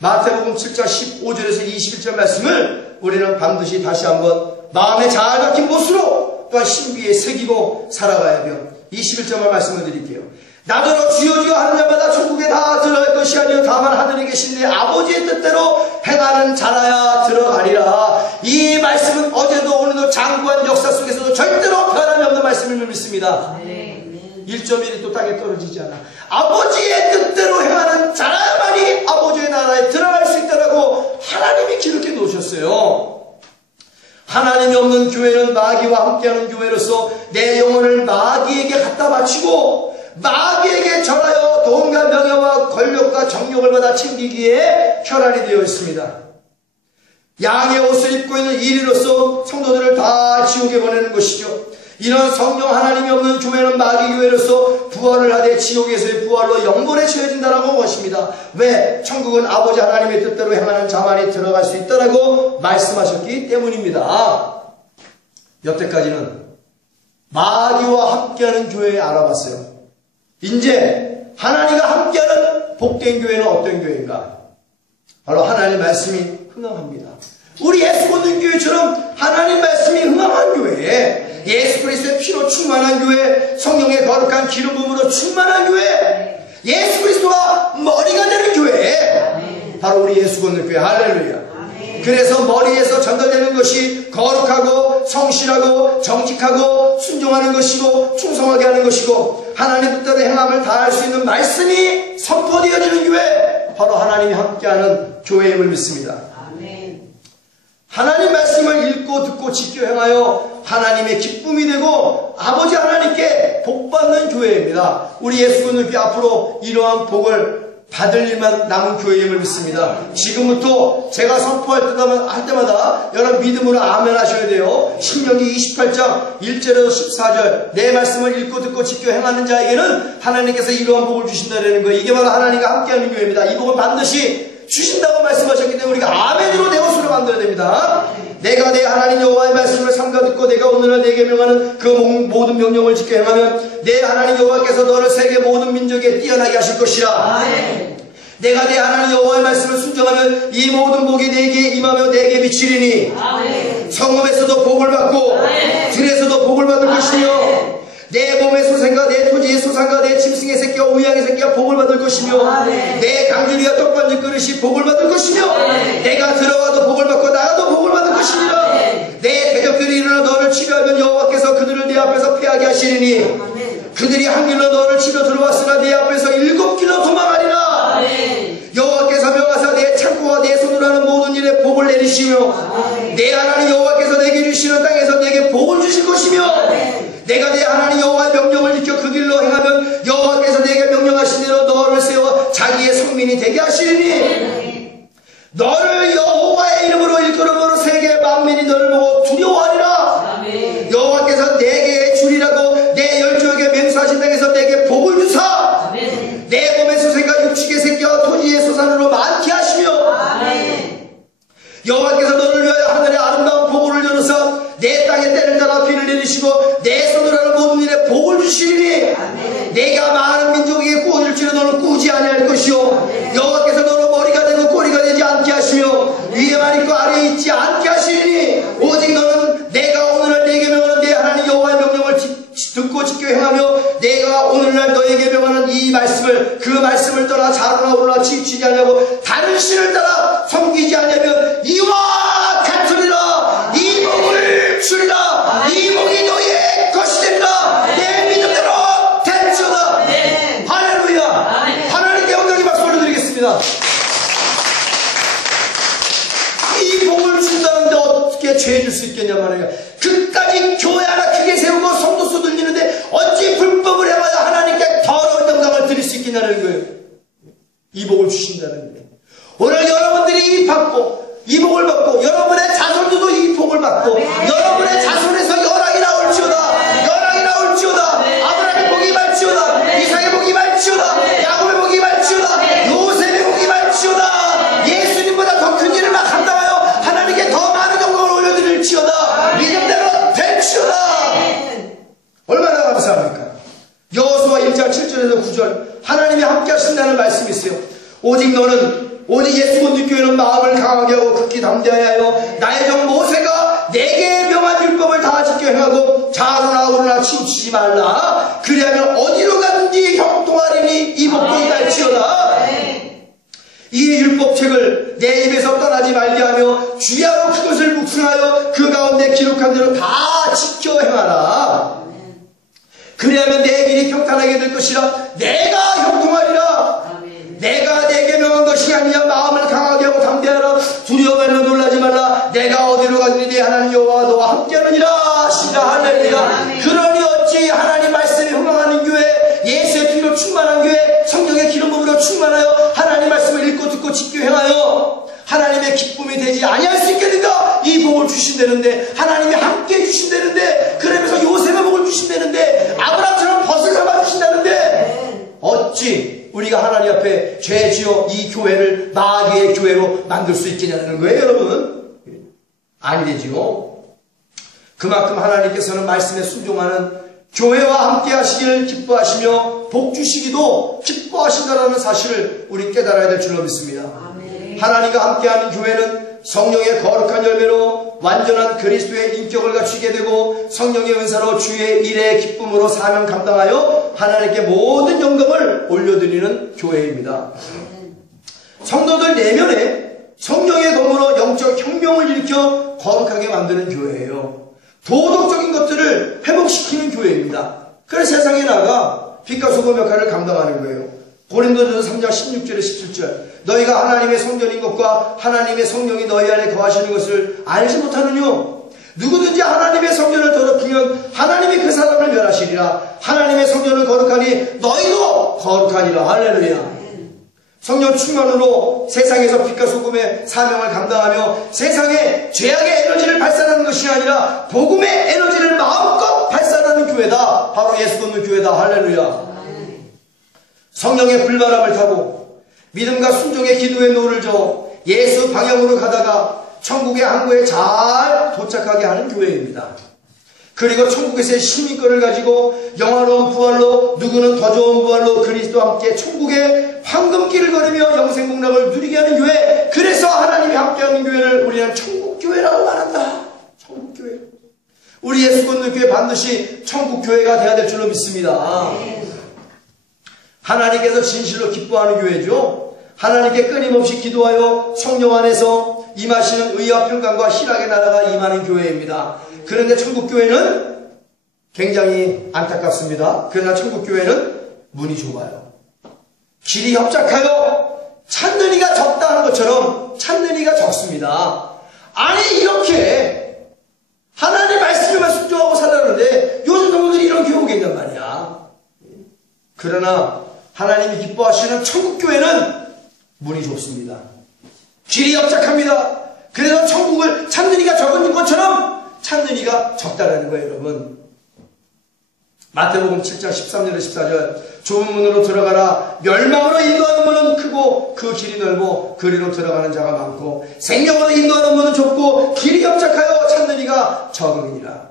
마태복음 7장 15절에서 21절 말씀을 우리는 반드시 다시 한번 마음에 잘 박힌 못으로 또한 신비에 새기고 살아가야 하며 21절만 말씀을 드릴게요. 나더러 주여 주여 하는 자마다 천국에 다 들어갈 것이 아니요 다만 하늘에 계신 내 아버지의 뜻대로 행하는 자라야 들어가리라. 이 말씀은 어제도 오늘도 장구한 역사 속에서도 절대로 변함이 없는 말씀을 믿습니다. 1.1이 또 땅에 떨어지지 않아. 아버지의 뜻대로 행하는 자라야만이 아버지의 나라에 들어갈 수 있다라고 하나님이 기록해 놓으셨어요. 하나님이 없는 교회는 마귀와 함께하는 교회로서 내 영혼을 마귀에게 갖다 바치고 마귀에게 절하여 돈과 명예와 권력과 정욕을 받아 챙기기에 혈안이 되어 있습니다. 양의 옷을 입고 있는 일인으로서 성도들을 다 지옥에 보내는 것이죠. 이런 성령 하나님이 없는 교회는 마귀 교회로서 부활을 하되 지옥에서의 부활로 영원에 처해진다라고 것입니다. 왜? 천국은 아버지 하나님의 뜻대로 행하는 자만이 들어갈 수 있다라고 말씀하셨기 때문입니다. 여태까지는 마귀와 함께하는 교회 알아봤어요. 이제 하나님과 함께하는 복된 교회는 어떤 교회인가? 바로 하나님의 말씀이 흥황합니다. 우리 예수 믿는 교회처럼 하나님 말씀이 흥황한 교회, 예수 그리스도의 피로 충만한 교회, 성령의 거룩한 기름 부음으로 충만한 교회, 예수 그리스도가 머리가 되는 교회, 바로 우리 예수 믿는 교회. 할렐루야. 그래서 머리에서 전달되는 것이 거룩하고 성실하고 정직하고 순종하는 것이고 충성하게 하는 것이고 하나님 뜻대로 행함을 다할 수 있는 말씀이 선포되어지는 교회, 바로 하나님이 함께하는 교회임을 믿습니다. 하나님 말씀을 읽고 듣고 지켜 행하여 하나님의 기쁨이 되고 아버지 하나님께 복받는 교회입니다. 우리 예수 믿는 교회 앞으로 이러한 복을 받을 일만 남은 교회임을 믿습니다. 지금부터 제가 선포할 때마다 여러분 믿음으로 아멘 하셔야 돼요. 신명기 28장 1절에서 14절 내 말씀을 읽고 듣고 지켜 행하는 자에게는 하나님께서 이러한 복을 주신다는 거예요. 이게 바로 하나님과 함께하는 교회입니다. 이 복은 반드시 주신다고 말씀하셨기 때문에 우리가 아멘으로 내 것으로 만들어야 됩니다. 내가 내 하나님 여호와의 말씀을 삼가 듣고 내가 오늘날 내게 명하는 그 모든 명령을 지켜 행하면 내 하나님 여호와께서 너를 세계 모든 민족에 뛰어나게 하실 것이라. 내가 내 하나님 여호와의 말씀을 순종하면 이 모든 복이 내게 임하며 내게 비치리니 성읍에서도 복을 받고 들에서도 복을 받을 것이며 내 몸의 소생과 내 토지의 소산과 내 짐승의 새끼와 우양의 새끼가 복을 받을 것이며 내 강주리와 떡반죽 그릇이 복을 받을 것이며 내가 들어가도 복을 받고 나가도 복을 받을 것이니라. 내 대적들이 일어나 너를 치료하면 여호와께서 그들을 내 앞에서 피하게 하시리니 그들이 한 길로 너를 치러 들어왔으나 내 앞에서 7길로 도망하리라. 여호와께서 명하사 내 창고와 내 손으로 하는 모든 일에 복을 내리시며 내 하나님 여호와께서 내게 주시는 땅에서 내게 복을 주실 것이며 내가 내 하나님 여호와의 명령을 지켜 그 길로 행하면 여호와께서 내게 명령하신 대로 너를 세워 자기의 성민이 되게 하시리니 너를 여호와의 이름으로 일컬음으로 세계 만민이 너를 보고 두려워하리라. 여호와께서 내게 주리라고 내 열조에게 맹세하신 땅에서 내게 복을 주사 내 몸의 소생과 육축의 새끼와 토지의 소산으로 많게 하시며 여호와께서 너를 위하여 하늘의 아름다운 복을 열어서 내 땅에 때를 따라 비를 내리시고 내 손으로 하는 모든 일에 복을 주시리니 내가 많은 민족에게 꾸어줄지로 너는 꾸지 아니할 것이요 여호와께서 너로 머리가 되고 꼬리가 되지 않게 하시며 위에만 있고 아래에 있지 않게 하시리니 오직 너는 내가 오늘날 내게 명하는 내 하나님 여호와의 명령을 듣고 지켜 행하며 내가 오늘날 너에게 명하는 이 말씀을 그 말씀을 떠나 자로나 오르나 치우치지 않냐고 다른 신을 따라 섬기지 않냐면 이와 같으리라. 이 복을 주리라. 이 복이 너의 것이 되리라. 내 믿음대로 될지어다. 할렐루야. 하나님께 영광의 박수를 드리겠습니다. 이 복을 준다는데 어떻게 죄 줄 수 있겠냐 말이야. 그까지 교회 하나 크게 세우고 성도수 늘리는데 어찌 불법을 해봐야 하나님께 더러운 영광을 드릴 수 있겠냐는 거예요. 이 복을 주신다는 거예요. 오늘 여러분들이 이 복을 받고 여러분의 자손들도 이 복을 받고 여러분의 자손에서 열왕이 나올지어다. 열왕이 나올지어다. 아브라함의 복이 말지어다. 이삭의 복이 말지어다. 야곱의 복이 말지어다. 요셉의 복이 말지어다. 예수님보다 더 큰 일을 막 한다하여 하나님께 더 많은 영광을 올려드릴지어다. 믿음대로 될지어다. 얼마나 감사합니까? 여호수아 1장 7절에서 9절 하나님이 함께 하신다는 말씀이 있어요. 오직 너는 오직 예수 믿는 교회는 마음을 강하게 하고 극히 담대하여 나의 종 모세가 내게 명한 율법을 다 지켜 행하고 좌로나 우로나 치우치지 말라. 그리하면 어디로 가든지 형통하리니 이 복종이 날지어다. 이 율법책을 내 입에서 떠나지 말게 하며 주야로 그것을 묵상하여 그 가운데 기록한 대로 다 지켜 행하라. 그리하면 내 길이 평탄하게 될 것이라. 내가 형통하리라. 내가 내게 명한 것이 아니냐. 마음을 강하게 하고 담대하라. 두려워하며 놀라지 말라. 내가 어디로 가든지 내 하나님 여호와 너와 함께하느니라. 시다. 할렐루야. 그러니 어찌 하나님 말씀에 흥황하는 교회, 예수의 피로 충만한 교회, 성령의 기름 부음으로 충만하여 하나님 말씀을 읽고 듣고 지켜 행하여 하나님의 기쁨이 되지 아니할 수 있겠는가? 이 복을 주신다는데, 하나님이 함께 해주신다는데, 그러면서 요셉의 복을 주신다는데, 아브라함처럼 벗을 삼아 주신다는데, 어찌 우리가 하나님 앞에 죄지어 이 교회를 마귀의 교회로 만들 수 있겠냐는 거예요, 여러분? 아니 되지요. 그만큼 하나님께서는 말씀에 순종하는 교회와 함께 하시기를 기뻐하시며 복 주시기도 기뻐하신다는 사실을 우리 깨달아야 될 줄로 믿습니다. 하나님과 함께하는 교회는 성령의 거룩한 열매로 완전한 그리스도의 인격을 갖추게 되고 성령의 은사로 주의 일의 기쁨으로 사명 감당하여 하나님께 모든 영광을 올려드리는 교회입니다. 성도들 내면에 성령의 검으로 영적 혁명을 일으켜 거룩하게 만드는 교회예요. 도덕적인 것들을 회복시키는 교회입니다. 그래서 세상에 나가 빛과 소금 역할을 감당하는 거예요. 고린도전서 3장 16절에 17절 너희가 하나님의 성전인 것과 하나님의 성령이 너희 안에 거하시는 것을 알지 못하느냐? 누구든지 하나님의 성전을 더럽히면 하나님이 그 사람을 멸하시리라. 하나님의 성전을 거룩하니 너희도 거룩하니라. 할렐루야. 성령 충만으로 세상에서 빛과 소금의 사명을 감당하며 세상에 죄악의 에너지를 발산하는 것이 아니라 복음의 에너지를 마음껏 발산하는 교회다. 바로 예수 믿는 교회다. 할렐루야. 성령의 불바람을 타고 믿음과 순종의 기도에 노를 저 예수 방향으로 가다가 천국의 항구에 잘 도착하게 하는 교회입니다. 그리고 천국에서의 시민권을 가지고 영화로운 부활로, 누구는 더 좋은 부활로 그리스도와 함께 천국의 황금길을 걸으며 영생 복락을 누리게 하는 교회. 그래서 하나님이 함께하는 교회를 우리는 천국교회라고 말한다. 천국교회. 우리 예수 믿는 교회 반드시 천국교회가 되어야 될 줄로 믿습니다. 하나님께서 진실로 기뻐하는 교회죠. 하나님께 끊임없이 기도하여 성령 안에서 임하시는 의와 평강과 희락의 나라가 임하는 교회입니다. 그런데 천국교회는 굉장히 안타깝습니다. 그러나 천국교회는 문이 좁아요. 길이 협착하여 찾는 이가 적다 하는 것처럼 찾는 이가 적습니다. 아니 이렇게 하나님 말씀에만 순종하고 살았는데 요즘 성도들이 이런 교회 오겠냔 말이야. 그러나 하나님이 기뻐하시는 천국교회는 문이 좁습니다. 길이 협착합니다. 그래서 천국을 찾는 이가 적은 것처럼 찾는 이가 적다라는 거예요, 여러분. 마태복음 7장 13절에 14절 좁은 문으로 들어가라. 멸망으로 인도하는 문은 크고 그 길이 넓고 그리로 들어가는 자가 많고 생명으로 인도하는 문은 좁고 길이 협착하여 찾는 이가 적으니라.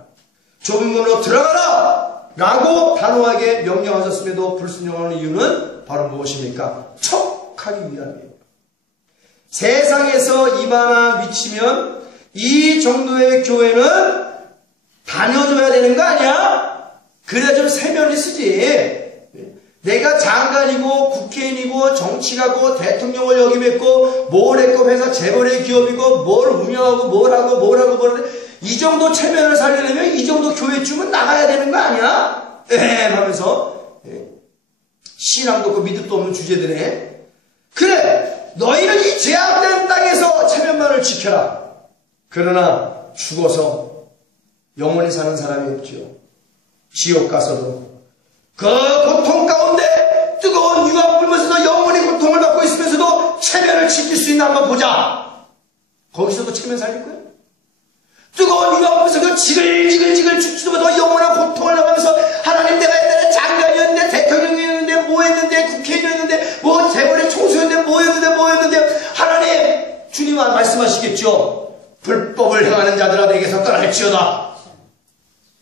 좁은 문으로 들어가라 라고 단호하게 명령하셨음에도 불순종하는 이유는 바로 무엇입니까? 척하기 위함이에요. 세상에서 이만한 위치면 이 정도의 교회는 다녀줘야 되는 거 아니야? 그래야 좀 세면이 쓰지. 내가 장관이고 국회의원이고 정치가고 대통령을 역임했고 뭘 했고 회사 재벌의 기업이고 뭘 운영하고 뭘 하고 이 정도 체면을 살리려면 이 정도 교회쯤은 나가야 되는 거 아니야? 하면서 신앙도 없고 믿음도 없는 주제들에 그래 너희는 이 제약된 땅에서 체면만을 지켜라. 그러나 죽어서 영원히 사는 사람이 없지요. 지옥 가서도 그 고통 가운데 뜨거운 유황 불면서도 영원히 고통을 받고 있으면서도 체면을 지킬 수 있나 한번 보자. 거기서도 체면 살릴 거야? 뜨거운 유황 불면서 그 지글지글 죽지도 못하고 영원한 고통을 당하면서 하나님 내가 옛날에 장관이었는데 대통령이었는데 뭐 했는데 국회의원이었는데 뭐 재벌의 총수였는데 뭐였는데 하나님 주님 말씀하시겠죠. 불법을 행하는 자들아 내게서 떠날지어다.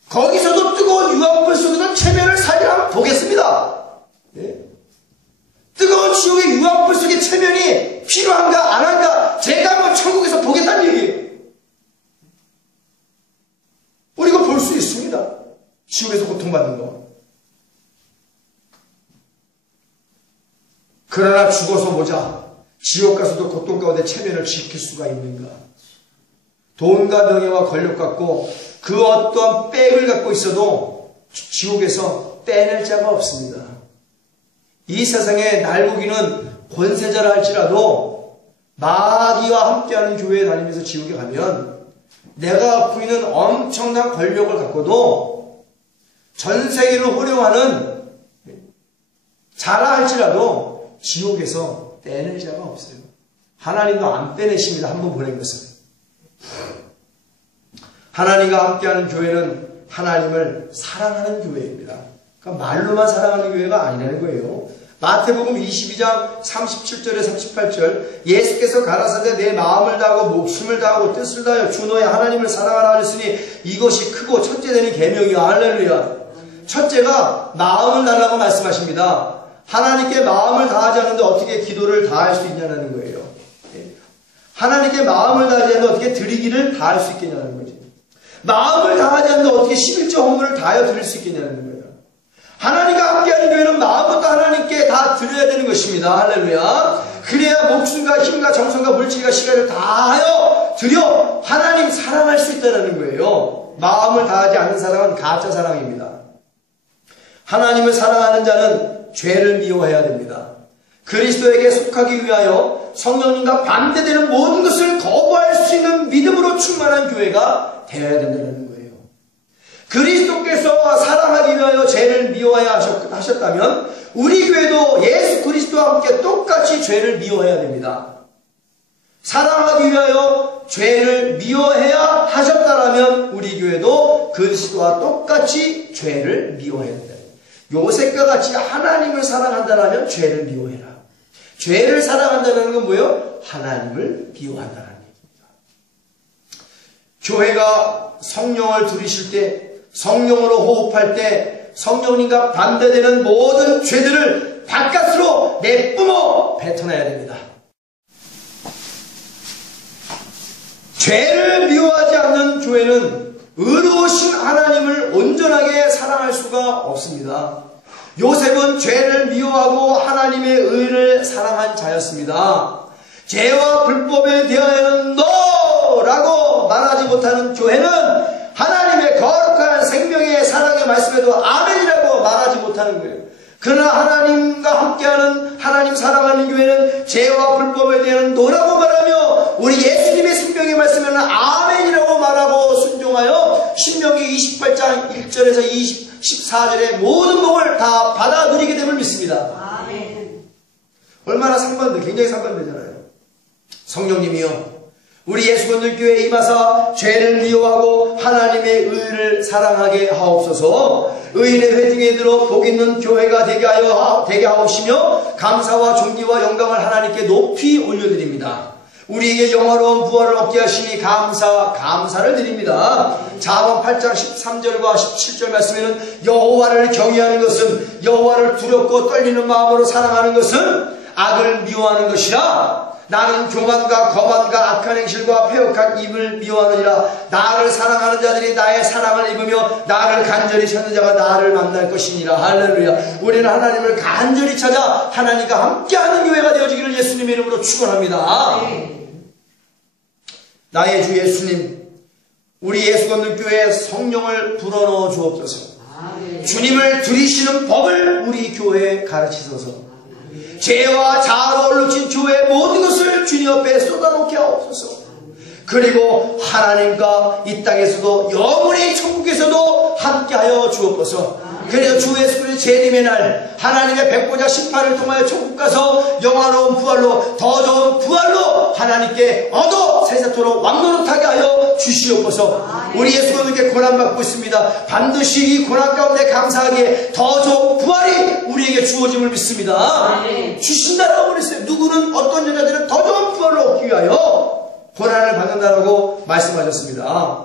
거기서도 뜨거운 유황불 속에서 체면을 살리라면 보겠습니다. 뜨거운 지옥의 유황불 속의 체면이 필요한가 안 한가 제가 한번 천국에서 보겠다는 얘기예요. 우리가 볼 수 있습니다. 지옥에서 고통받는 거. 그러나 죽어서 보자. 지옥 가서도 고통 가운데 체면을 지킬 수가 있는가? 돈과 명예와 권력 갖고 그 어떠한 백을 갖고 있어도 지옥에서 떼낼 자가 없습니다. 이 세상에 날고기는 권세자라 할지라도 마귀와 함께하는 교회에 다니면서 지옥에 가면 내가 갖고 있는 엄청난 권력을 갖고도 전 세계를 호령하는 자라 할지라도 지옥에서 떼낼 자가 없어요. 하나님도 안 빼내십니다. 한번 보낸 것은. 하나님과 함께하는 교회는 하나님을 사랑하는 교회입니다. 그러니까 말로만 사랑하는 교회가 아니라는 거예요. 마태복음 22장 37절에 38절 예수께서 가라사대 내 마음을 다하고 목숨을 다하고 뜻을 다하여 주 너의 하나님을 사랑하라 하셨으니 이것이 크고 첫째 되는 계명이야. 할렐루야. 첫째가 마음을 달라고 말씀하십니다. 하나님께 마음을 다하지 않는데 어떻게 기도를 다할 수 있냐는 거예요. 하나님께 마음을 다하지 않는데 어떻게 드리기를 다할 수 있겠냐는 거죠. 마음을 다하지 않는데 어떻게 11조 헌물을 다하여 드릴 수 있겠냐는 거예요. 하나님과 함께하는 교회는 마음부터 하나님께 다 드려야 되는 것입니다. 할렐루야. 그래야 목숨과 힘과 정성과 물질과 시간을 다하여 드려 하나님 사랑할 수 있다는 거예요. 마음을 다하지 않는 사랑은 가짜 사랑입니다. 하나님을 사랑하는 자는 죄를 미워해야 됩니다. 그리스도에게 속하기 위하여 성령님과 반대되는 모든 것을 거부할 수 있는 믿음으로 충만한 교회가 되어야 된다는 거예요. 그리스도께서 사랑하기 위하여 죄를 미워해야 하셨다면 우리 교회도 예수 그리스도와 함께 똑같이 죄를 미워해야 됩니다. 사랑하기 위하여 죄를 미워해야 하셨다면 우리 교회도 그리스도와 똑같이 죄를 미워해야 된다. 요셉과 같이 하나님을 사랑한다면 죄를 미워해라. 죄를 사랑한다는 건 뭐예요? 하나님을 미워한다는 얘기입니다. 교회가 성령을 들이실 때, 성령으로 호흡할 때 성령님과 반대되는 모든 죄들을 바깥으로 내뿜어 뱉어내야 됩니다. 죄를 미워하지 않는 교회는 의로우신 하나님을 온전하게 사랑할 수가 없습니다. 요셉은 죄를 미워하고 하나님의 의를 사랑한 자였습니다. 죄와 불법에 대하여는 너라고 말하지 못하는 교회는 하나님의 거룩한 생명의 사랑의 말씀에도 아멘이라고 말하지 못하는 거예요. 그러나 하나님과 함께하는 하나님 사랑하는 교회는 죄와 불법에 대한 노라고 말하며 우리 예수님의 생명의 말씀에는 아멘이라고 말하고 순종하여 신명기 28장 1절에서 14절의 모든 복을 다 받아 누리게 됨을 믿습니다. 아멘. 얼마나 상반돼, 굉장히 상반되잖아요. 성령님이요 우리 예수건들교회에 임하사 죄를 미워하고 하나님의 의를 사랑하게 하옵소서. 의인의 회중에 들어 복 있는 교회가 되게 하옵시며 감사와 존귀와 영광을 하나님께 높이 올려드립니다. 우리에게 영화로운 부활을 얻게 하시니 감사를 드립니다. 자문 8장 13절과 17절 말씀에는 여호와를 경외하는 것은 여호와를 두렵고 떨리는 마음으로 사랑하는 것은 악을 미워하는 것이라. 나는 교만과 거만과 악한 행실과 패역한 입을 미워하느니라. 나를 사랑하는 자들이 나의 사랑을 입으며 나를 간절히 찾는 자가 나를 만날 것이니라. 할렐루야. 우리는 하나님을 간절히 찾아 하나님과 함께하는 교회가 되어지기를 예수님의 이름으로 축원합니다. 나의 주 예수님, 우리 예수건들교회에 성령을 불어넣어 주옵소서. 주님을 들이시는 법을 우리 교회에 가르치소서. 죄와 자아로 얼룩진 교회의 모든 것을 주님 앞에 쏟아놓게 하옵소서. 그리고 하나님과 이 땅에서도 영원히 천국에서도 함께하여 주옵소서. 그래서 주 예수 그리스도의 재림의 날 하나님의 백보자 심판을 통하여 천국 가서 영화로운 부활로 더 좋은 부활로 하나님께 얻어 세세토록 왕노릇하게 하여 주시옵소서. 우리 예수님께 고난받고 있습니다. 반드시 이 고난 가운데 감사하게 더 좋은 부활이 우리에게 주어짐을 믿습니다. 주신다라고 그랬어요. 누구는 어떤 여자들은 더 좋은 부활을 얻기 위하여 고난을 받는다라고 말씀하셨습니다.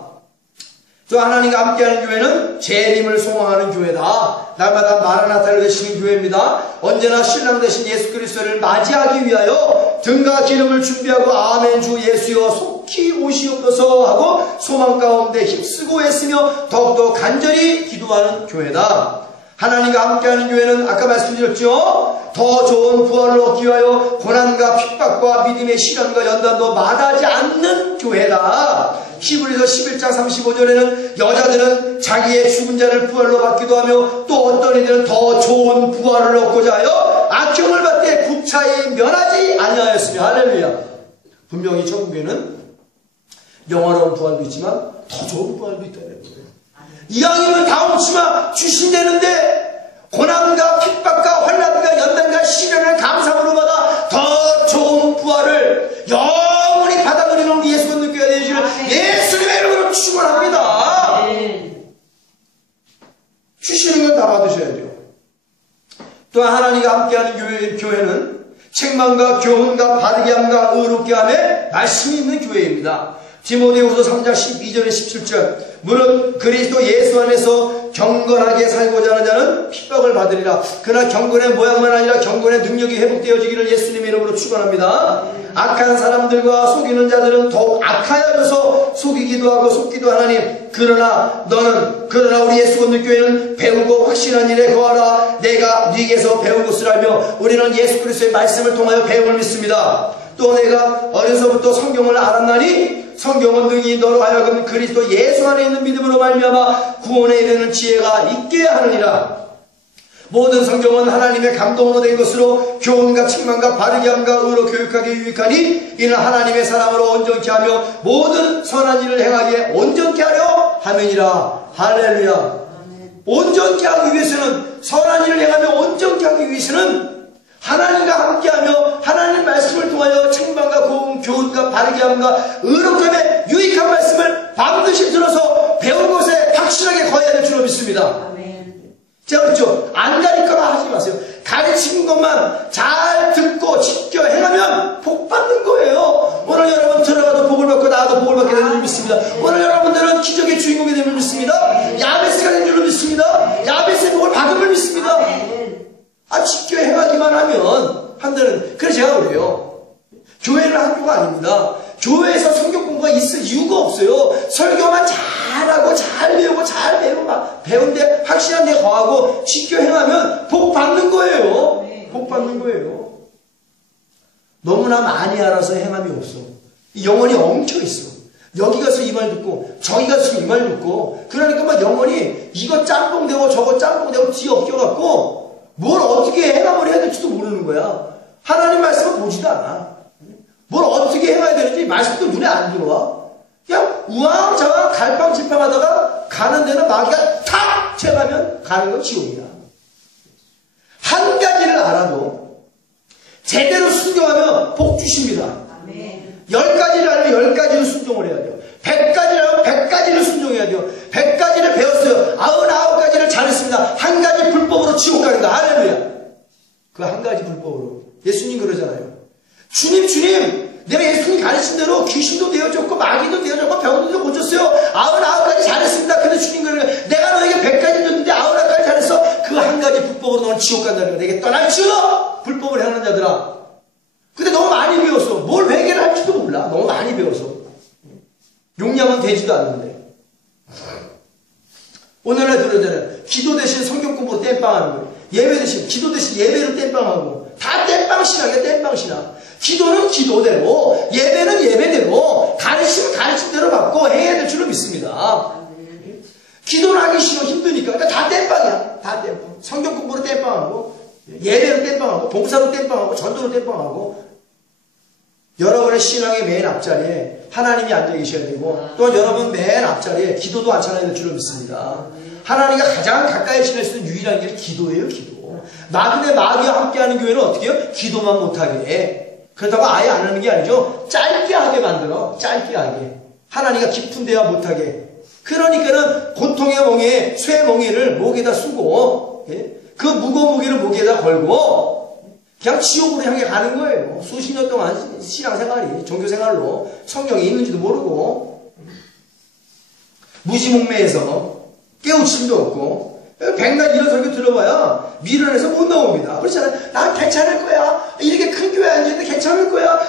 또 하나님과 함께하는 교회는 재림을 소망하는 교회다. 날마다 마라나타를 되시는 교회입니다. 언제나 신랑 되신 예수 그리스도를 맞이하기 위하여 등과 기름을 준비하고 아멘 주 예수여 속히 오시옵소서 하고 소망 가운데 힘쓰고 애쓰며 더욱더 간절히 기도하는 교회다. 하나님과 함께하는 교회는 아까 말씀드렸죠. 더 좋은 부활을 얻기 위하여 고난과 핍박과 믿음의 시련과 연단도 마다하지 않는 교회다. 히브리서 11장 35절에는 여자들은 자기의 죽은 자를 부활로 받기도 하며 또 어떤 이들은 더 좋은 부활을 얻고자 하여 악형을 받되 구차히 면하지 아니하였으며 할렐루야. 분명히 천국에는 영원한 부활도 있지만 더 좋은 부활도 있다는 거예요. 이왕이면 다 없지만 주신다는데 고난과 핍박과 환난과 연단과 시련을 감사함으로 받아 더 좋은 부활을 영원히 받아들이는 우리 예수 믿는 교회가 되시기를 예수님의 이름으로 축원합니다. 주시는 건 다 받으셔야 돼요. 또한 하나님과 함께하는 교회는 책망과 교훈과 바르게 함과 의롭게 함에 말씀이 있는 교회입니다. 디모데후서 3장 12절에 17절 무릇 그리스도 예수 안에서 경건하게 살고자 하는 자는 핍박을 받으리라. 그러나 경건의 모양만 아니라 경건의 능력이 회복되어지기를 예수님의 이름으로 축원합니다. 악한 사람들과 속이는 자들은 더욱 악하여져서 속이기도 하고 속기도 하나니 그러나 우리 예수 믿는 교회는 배우고 확신한 일에 거하라. 내가 네게서 배운 것을 알며 우리는 예수 그리스도의 말씀을 통하여 배움을 믿습니다. 또 내가 어려서부터 성경을 알았나니 성경은 능히 너로 하여금 그리스도 예수 안에 있는 믿음으로 말미암아 구원에 이르는 지혜가 있게 하느니라. 모든 성경은 하나님의 감동으로 된 것으로 교훈과 책망과 바르게 함과 의로 교육하게 유익하니 이는 하나님의 사람으로 온전케 하며 모든 선한 일을 행하기에 온전케 하려 함이니라. 할렐루야. 온전케 하기 위해서는 선한 일을 행하며 온전케 하기 위해서는 하나님과 함께하며 하나님의 말씀을 통하여 책망과 교훈과 바르게 함과 의롭감에 유익한 말씀을 반드시 들어서 배운 것에 확실하게 거해야 될 줄로 믿습니다. 제가 그렇죠. 안 가르쳐라 하지 마세요. 가르치는 것만 잘 듣고 지켜 행하면 복 받는 거예요. 오늘 여러분 들어가도 복을 받고 나가도 복을 받게 되는 줄 믿습니다. 오늘 여러분들은 기적의 주인공이 되는 줄 믿습니다. 야베스가 되는 줄 믿습니다. 야베스의 복을 받은 줄 믿습니다. 지켜 행하기만 하면 한다는. 그래서 제가 그래요. 교회는 학교가 아닙니다. 교회에서 성경 공부가 있을 이유가 없어요. 설교만 잘하고 잘 배우고 잘 배운데 확실한 데 거하고 지켜 행하면 복 받는 거예요. 복 받는 거예요. 너무나 많이 알아서 행함이 없어. 영혼이 엉켜 있어. 여기 가서 이 말 듣고 저기 가서 이 말 듣고 그러니까 막 영혼이 이거 짬뽕되고 저거 짬뽕되고 뒤에 엉켜갖고 뭘 어떻게 행함을 해야 될지도 모르는 거야. 하나님 말씀을 보지도 않아. 뭘 어떻게 행해야 되는지 말씀도 눈에 안 들어와. 그냥 우왕좌왕 갈팡질팡하다가 가는 데는 마귀가 탁 채가면 가는 건 지옥이야. 한 가지를 알아도 제대로 순종하면 복 주십니다. 10가지를 알면 10가지를 순종을 해야 돼요. 100가지를 알면 100가지를 순종해야 돼요. 100가지를 배웠어요. 99가지를 잘했습니다. 한 가지 불법으로 지옥 가는 거야. 할렐루야. 그 한 가지 불법으로. 예수님 그러잖아요. 주님, 내가 예수님 가르친 대로 귀신도 내어줬고 마귀도 내어줬고 병도 고쳤어요. 99가지 잘했습니다. 근데 주님 그러는 내가 너에게 100가지 줬는데 99가지 잘했어. 그 한 가지 불법으로 너는 지옥 간다는 거야. 내게 떠날지어다. 불법을 행하는 자들아. 근데 너무 많이 배웠어. 뭘 회개를 할지도 몰라. 너무 많이 배워서. 용량은 되지도 않는데. 오늘날 그러잖아요. 기도 대신 성경 공부로 땜빵하는 거예요. 예배 대신 기도 대신 예배로 땜빵하고 다 땜빵신학이야. 땜빵신학. 기도는 기도대로 예배는 예배대로 가르치면 가르침대로 받고 해야 될 줄로 믿습니다. 기도를 하기 싫어 힘드니까 그러니까 다 땜빵이야. 다 땜빵. 성경 공부로 땜빵하고 예배로 땜빵하고 봉사로 땜빵하고 전도로 땜빵하고 여러분의 신앙의 맨 앞자리에 하나님이 앉아 계셔야 되고 또 여러분 맨 앞자리에 기도도 앉혀야 될 줄로 믿습니다. 하나님과 가장 가까이 지낼 수 있는 유일한 길이 기도예요. 기도. 근데 마귀와 함께하는 교회는 어떻게 해요? 기도만 못하게 해. 그렇다고 아예 안 하는 게 아니죠. 짧게 하게 만들어. 짧게 하게. 하나님과 깊은 대화 못하게. 그러니까는 고통의 멍에 쇠 멍에를 목에다 쓰고 그 무거운 무게를 목에다 걸고 그냥 지옥으로 향해 가는 거예요. 수십 년 동안 신앙생활이 종교생활로 성경이 있는지도 모르고 무지몽매해서 깨우침도 없고 백날 이런 설교 들어봐야 미련해서 못 나옵니다. 그렇잖아요. 난 괜찮을 거야. 이렇게 큰 교회 앉아있는데 괜찮을 거야.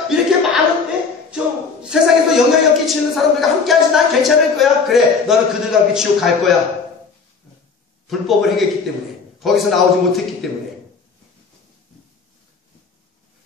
너는 그들과 함께 지옥 갈 거야. 불법을 행했기 때문에. 거기서 나오지 못했기 때문에.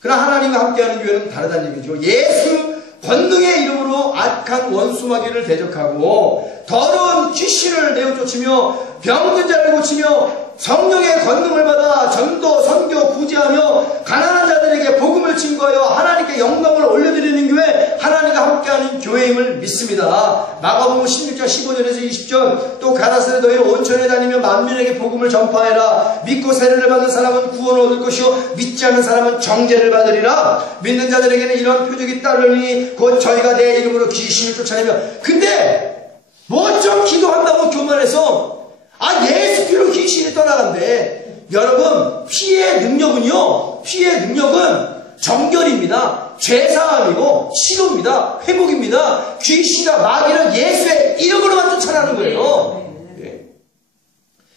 그러나 하나님과 함께하는 교회는 다르다는 얘기죠. 예수 권능의 이름으로 악한 원수마귀를 대적하고 더러운 귀신을 내어쫓으며 병든 자를 고치며 성령의 권능을 받아 전도, 선교, 구제하며 가난한 자들에게 복음을 증거하여 하나님께 영광을 올려드리는 교회, 하나님과 함께하는 교회임을 믿습니다. 마가복음 16장 15절에서 20절 또 가라사대 너희는 온천에 다니며 만민에게 복음을 전파해라. 믿고 세례를 받은 사람은 구원을 얻을 것이요 믿지 않는 사람은 정죄를 받으리라. 믿는 자들에게는 이런 표적이 따르니 곧 저희가 내 이름으로 귀신을 쫓아내며. 근데 뭐 좀 기도한다고 교만해서 예수 피로 귀신이 떠나간대. 여러분, 피의 능력은요, 피의 능력은 정결입니다. 죄사함이고 치료입니다. 회복입니다. 귀신과 마귀는 예수의 이름으로만 쫓아나는 거예요. 예.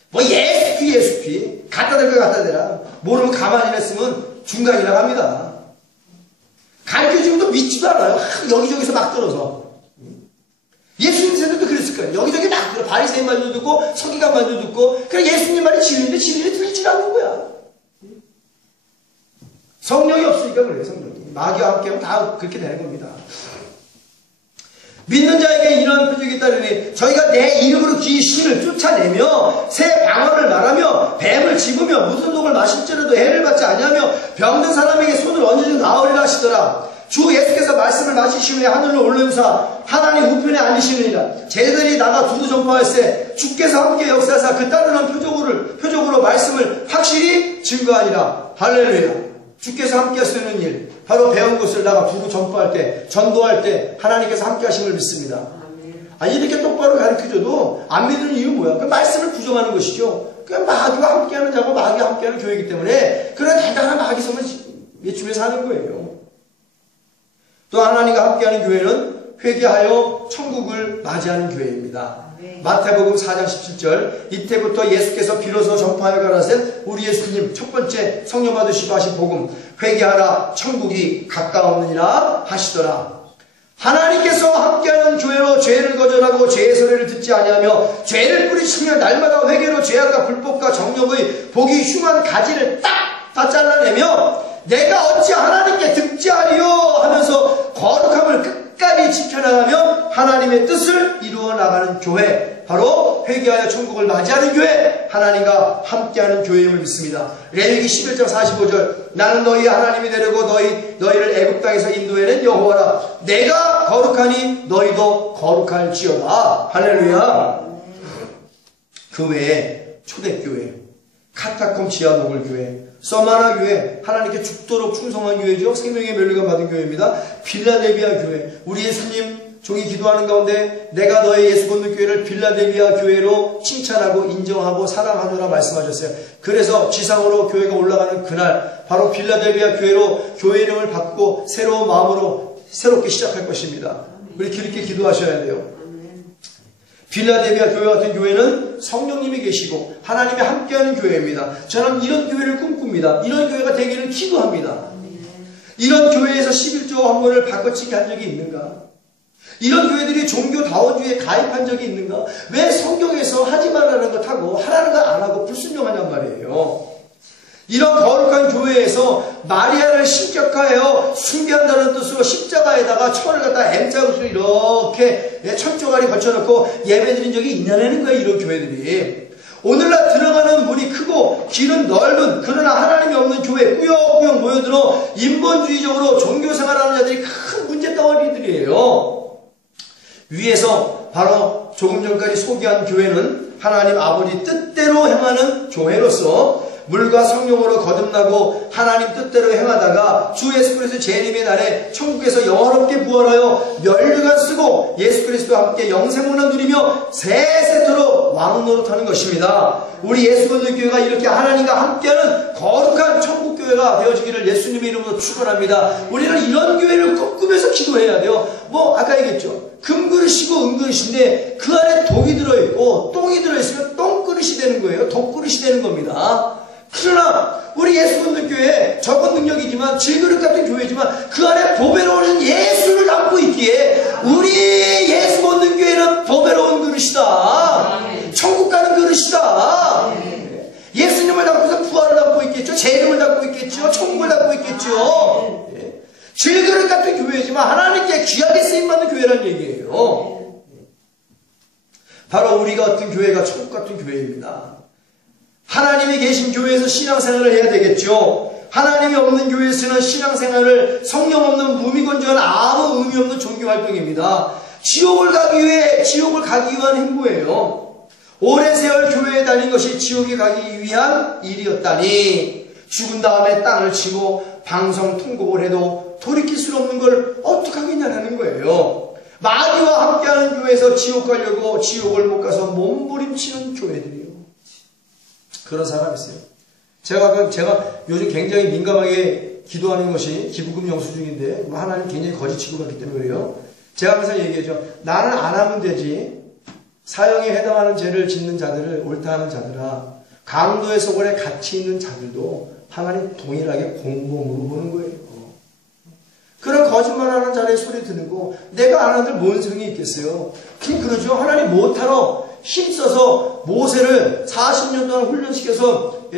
뭐 예수 피 갖다 댈 거 갖다 대라. 모르면 가만히 있으면 중간이라 합니다. 가르쳐주면도 믿지도 않아요. 여기저기서 막 들어서. 예수님 세대도 그랬을 거예요. 여기저기 막 들어. 바리새인 말도 듣고 서기관 말도 듣고. 그래 예수님 말이 진리인데 진리를 들리지 않는 거야. 성령이 없으니까 그래요. 성령이. 마귀와 함께하면 다 그렇게 되는 겁니다. 믿는 자에게 이런 표적이 따르니 저희가 내 이름으로 귀신을 쫓아내며 새 방언을 말하며 뱀을 집으며 무슨 독을 마실지라도 해를 받지 아니하며 병든 사람에게 손을 얹어주 나으리라 하시더라. 주 예수께서 말씀을 마치시니 하늘로 올르면서 하나님 우편에 앉으시느니라. 쟤들이 나가 두루 전파할세 주께서 함께 역사하사 그 따르는 표적으로 말씀을 확실히 증거하니라. 할렐루야. 주께서 함께 하시는 일, 바로 배운 것을 나가 두루 전파할 때, 전도할 때 하나님께서 함께 하심을 믿습니다. 이렇게 똑바로 가르쳐줘도 안 믿는 이유는 뭐야? 그 말씀을 부정하는 것이죠. 그냥 마귀와 함께하는 자고 마귀와 함께하는 교회이기 때문에 그런 대단한 마귀성을 외치면서 하는 거예요. 또 하나님과 함께하는 교회는 회개하여 천국을 맞이하는 교회입니다. 마태복음 4장 17절 이때부터 예수께서 비로소 전파하여 가라사대 우리 예수님 첫 번째 성령 받으시고 하신 복음 회개하라 천국이 가까웠느니라 하시더라. 하나님께서 함께하는 교회로 죄를 거절하고 죄의 소리를 듣지 아니하며 죄를 뿌리치며 날마다 회개로 죄악과 불법과 정욕의 보기 흉한 가지를 딱 잘라내며 내가 어찌 하나님께 득지하리요 하면서 거룩함을 끝까지 지켜나가며 하나님의 뜻을 이루어 나가는 교회, 바로 회개하여 천국을 맞이하는 교회, 하나님과 함께하는 교회임을 믿습니다. 레위기 11장 45절 나는 너희 하나님이 되려고 너희를 애굽 땅에서 인도해낸 여호와라. 내가 거룩하니 너희도 거룩할지어다. 할렐루야. 그 외에 초대교회, 카타콤 지하노글 교회, 서마나 교회, 하나님께 죽도록 충성한 교회죠. 생명의 멸류관 받은 교회입니다. 빌라델비아 교회, 우리 예수님 종이 기도하는 가운데 내가 너의 예수 믿는 교회를 빌라델비아 교회로 칭찬하고 인정하고 사랑하노라 말씀하셨어요. 그래서 지상으로 교회가 올라가는 그날 바로 빌라델비아 교회로 교회 이름을 바꾸고 새로운 마음으로 새롭게 시작할 것입니다. 우리 그렇게 기도하셔야 돼요. 빌라델비아 교회 같은 교회는 성령님이 계시고 하나님이 함께하는 교회입니다. 저는 이런 교회를 꿈꿉니다. 이런 교회가 되기를 기도합니다. 이런 교회에서 11조 헌금을 바꿔치기 한 적이 있는가? 이런 교회들이 종교다원주의에 가입한 적이 있는가? 왜 성경에서 하지 말라는 것 하고 하라는 거 안 하고 불순종하냔 말이에요. 이런 거룩한 교회에서 마리아를 신격화하여 숭배한다는 뜻으로 십자가에다가 철을 갖다 M자국으로 이렇게 천조가리 걸쳐놓고 예배드린 적이 있냐는 거예요. 이런 교회들이. 오늘날 들어가는 문이 크고 길은 넓은 그러나 하나님이 없는 교회 꾸역꾸역 모여들어 인본주의적으로 종교생활하는 자들이 큰 문제덩어리들이에요. 위에서 바로 조금 전까지 소개한 교회는 하나님 아버지 뜻대로 행하는 교회로서 물과 성령으로 거듭나고 하나님 뜻대로 행하다가 주 예수 그리스도 재림의 날에 천국에서 영원롭게 부활하여 멸류관 쓰고 예수 그리스도와 함께 영생문을 누리며 세세토록 왕노릇하는 것입니다. 우리 예수 믿는 교회가 이렇게 하나님과 함께하는 거룩한 천국교회가 되어지기를 예수님의 이름으로 축원합니다. 우리는 이런 교회를 꿈꾸면서 기도해야 돼요. 아까 얘기했죠. 금그릇이고 은그릇인데 그 안에 독이 들어있고 똥이 들어있으면 똥그릇이 되는 거예요. 독그릇이 되는 겁니다. 그러나 우리 예수 믿는 교회 적은 능력이지만 질그릇 같은 교회지만 그 안에 보배로운 예수를 담고 있기에 우리 예수 믿는 교회는 보배로운 그릇이다. 질그릇 같은 교회지만 하나님께 귀하게 쓰임받는 교회라는 얘기예요. 바로 우리 같은 교회가 천국 같은 교회입니다. 하나님이 계신 교회에서 신앙생활을 해야 되겠죠. 하나님이 없는 교회에서는 신앙생활을 성령 없는 무미건조한 아무 의미 없는 종교활동입니다. 지옥을 가기 위한 행보예요. 오랜 세월 교회에 다닌 것이 지옥에 가기 위한 일이었다니 죽은 다음에 땅을 치고 방송 통곡을 해도 돌이킬 수 없는 걸 어떻게 하겠냐는 거예요. 마귀와 함께하는 교회에서 지옥 가려고 지옥을 못 가서 몸부림치는 교회들이요. 그런 사람이 있어요. 제가 요즘 굉장히 민감하게 기도하는 것이 기부금 영수증인데 하나님 굉장히 거짓치고 갔기 때문에 그래요. 제가 항상 얘기하죠. 나는 안 하면 되지. 사형에 해당하는 죄를 짓는 자들을 옳다 하는 자들아, 강도의 소굴에 갇히 있는 자들도 하나님 동일하게 공범으로 보는 거예요. 그런 거짓말하는 자의 소리 듣는 거 내가 안 하는데 뭔 소용이 있겠어요. 그러죠. 하나님 못하러 힘써서 모세를 40년 동안 훈련시켜서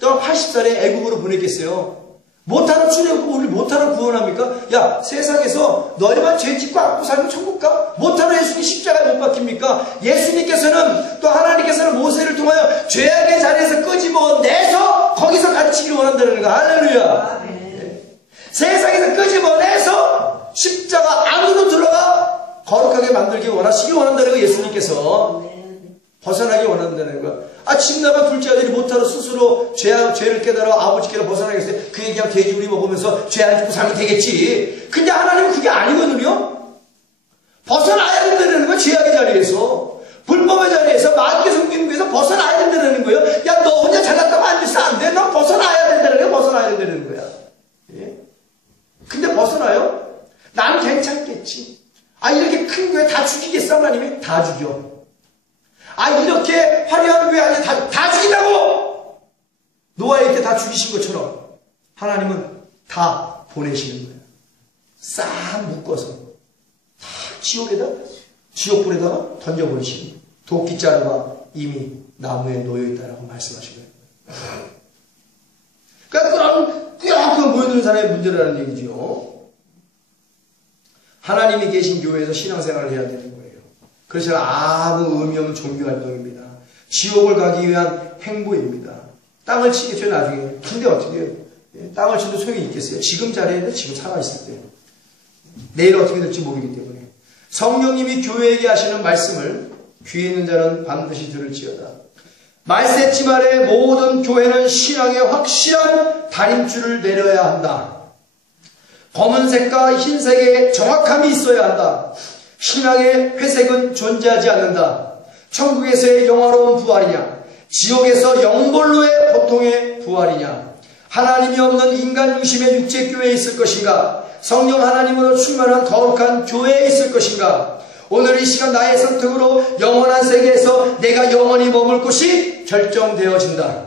또 80살에 애국으로 보냈겠어요. 못하러 출애굽 우리 못하러 구원합니까? 야, 세상에서 너희만 죄 짓고 안고 살면 천국 가? 못하러 예수님 십자가에 못 박힙니까? 예수님께서는 또 하나님께서는 모세를 통하여 죄악의 자리에서 끄집어내서 거기서 가르치기를 원한다는 거. 할렐루야. 세상에서 끄집어내서 십자가 안으로 들어가 거룩하게 만들기 원한다는 거. 예수님께서 벗어나기 원한다는 거. 집나가 둘째 아들이 못하러 스스로 죄를 깨달아 아버지께로 벗어나겠어요. 그게 그냥 돼지우리 먹으면서 죄 안 짓고 살면 되겠지. 근데 하나님은 그게 아니거든요. 벗어나야 된다는 거예요. 죄악의 자리에서, 불법의 자리에서, 마귀의 섬기는 거에서 벗어나야 된다는 거예요. 야, 너 혼자 잘났다고 앉아서 안 돼. 너 벗어나야 된다는 거예요. 벗어나야 된다는 거야. 예? 근데 벗어나요? 난 괜찮겠지. 이렇게 큰 교회 다 죽이겠어? 하나님이? 다 죽여. 이렇게 화려한 교회 아니야. 다 죽인다고! 노아 이렇게 다 죽이신 것처럼 하나님은 다 보내시는 거예요. 싹 묶어서 다 지옥불에다가 던져버리시는 거예요. 도끼자루가 이미 나무에 놓여있다라고 말씀하신 거예요. 그러니까 그런 모여드는 사람의 문제라는 얘기죠. 하나님이 계신 교회에서 신앙생활을 해야 되는 거예요. 그래서 아무 의미 없는 종교활동입니다. 지옥을 가기 위한 행보입니다. 땅을 치겠죠, 나중에. 근데 어떻게 해요? 땅을 치도 소용이 있겠어요? 지금 자리에는 지금 살아있을 때요. 내일 어떻게 될지 모르기 때문에. 성령님이 교회에게 하시는 말씀을 귀 있는 자는 반드시 들을지어다. 말세지말의 모든 교회는 신앙의 확실한 다림줄을 내려야 한다. 검은색과 흰색의 정확함이 있어야 한다. 신앙의 회색은 존재하지 않는다. 천국에서의 영화로운 부활이냐, 지옥에서 영벌로의 고통의 부활이냐, 하나님이 없는 인간 중심의 육체교회에 있을 것인가, 성령 하나님으로 충만한 거룩한 교회에 있을 것인가. 오늘 이 시간 나의 선택으로 영원한 세계에서 내가 영원히 머물 곳이 결정되어진다.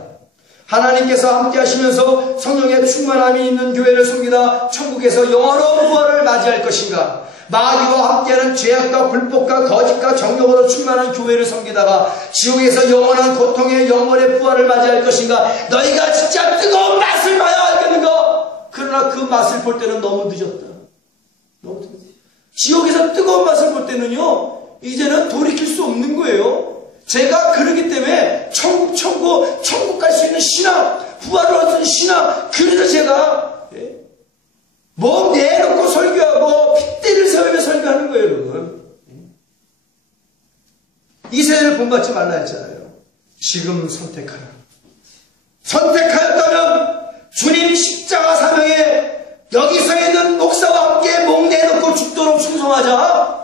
하나님께서 함께 하시면서 성령의 충만함이 있는 교회를 섬기다 천국에서 영원한 부활을 맞이할 것인가, 마귀와 함께하는 죄악과 불법과 거짓과 정욕으로 충만한 교회를 섬기다가 지옥에서 영원한 고통의 영원의 부활을 맞이할 것인가. 너희가 진짜 뜨거운 맛을 봐야 알겠는가. 그러나 그 맛을 볼 때는 너무 늦었다. 너무 늦었다. 지옥에서 뜨거운 맛을 볼 때는요, 이제는 돌이킬 수 없는 거예요. 제가 그러기 때문에 천국 갈 수 있는 신앙, 부활을 얻는 신앙, 그래서 제가 뭐 내놓고 설교하고 핏대를 세우며 설교하는 거예요, 여러분. 이 세대를 본받지 말라 했잖아요. 지금 선택하라. 선택하였다면 주님 십자가 사명에 여기서 있는 목사와 함께 목 내놓고 죽도록 충성하자.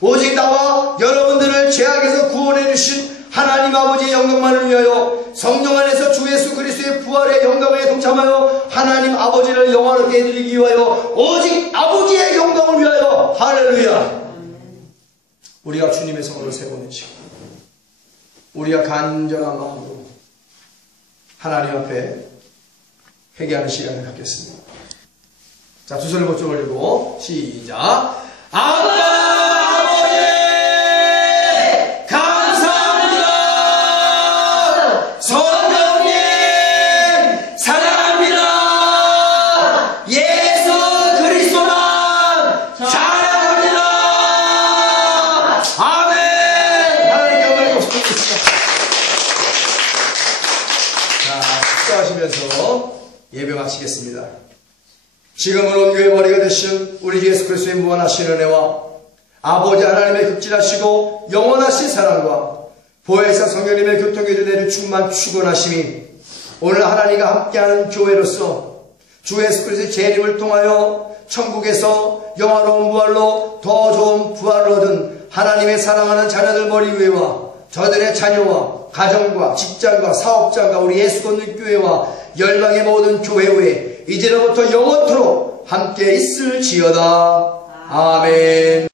오직 나와 여러분들을 죄악에서 구원해 주신 하나님 아버지의 영광만을 위하여 성령 안에서 주 예수 그리스도의 부활의 영광에 동참하여 하나님 아버지를 영화롭게 해드리기 위하여 오직 아버지의 영광을 위하여. 할렐루야. 우리가 주님의 성으로 세워내시고 우리가 간절한 마음으로 하나님 앞에 회개하는 시간을 갖겠습니다. 자, 두 손을 번쩍 올리고 시작. 아빠 아버지 감사합니다. 성령님 사랑합니다. 예수 그리스도 예배 마치겠습니다. 지금은 온 교회 머리가 되신 우리 주 예수 그리스도의 무한하신 은혜와 아버지 하나님의 극진하시고 영원하신 사랑과 보혜사 성령님의 교통교주 내를 충만 축원하심이 오늘 하나님과 함께하는 교회로서 주 예수 그리스도의 재림을 통하여 천국에서 영화로운 부활로 더 좋은 부활을 얻은 하나님의 사랑하는 자녀들 머리 위에와 저들의 자녀와 가정과 직장과 사업장과 우리 예수 걷는 교회와 열방의 모든 교회 위에 이제로부터 영원토록 함께 있을지어다. 아멘.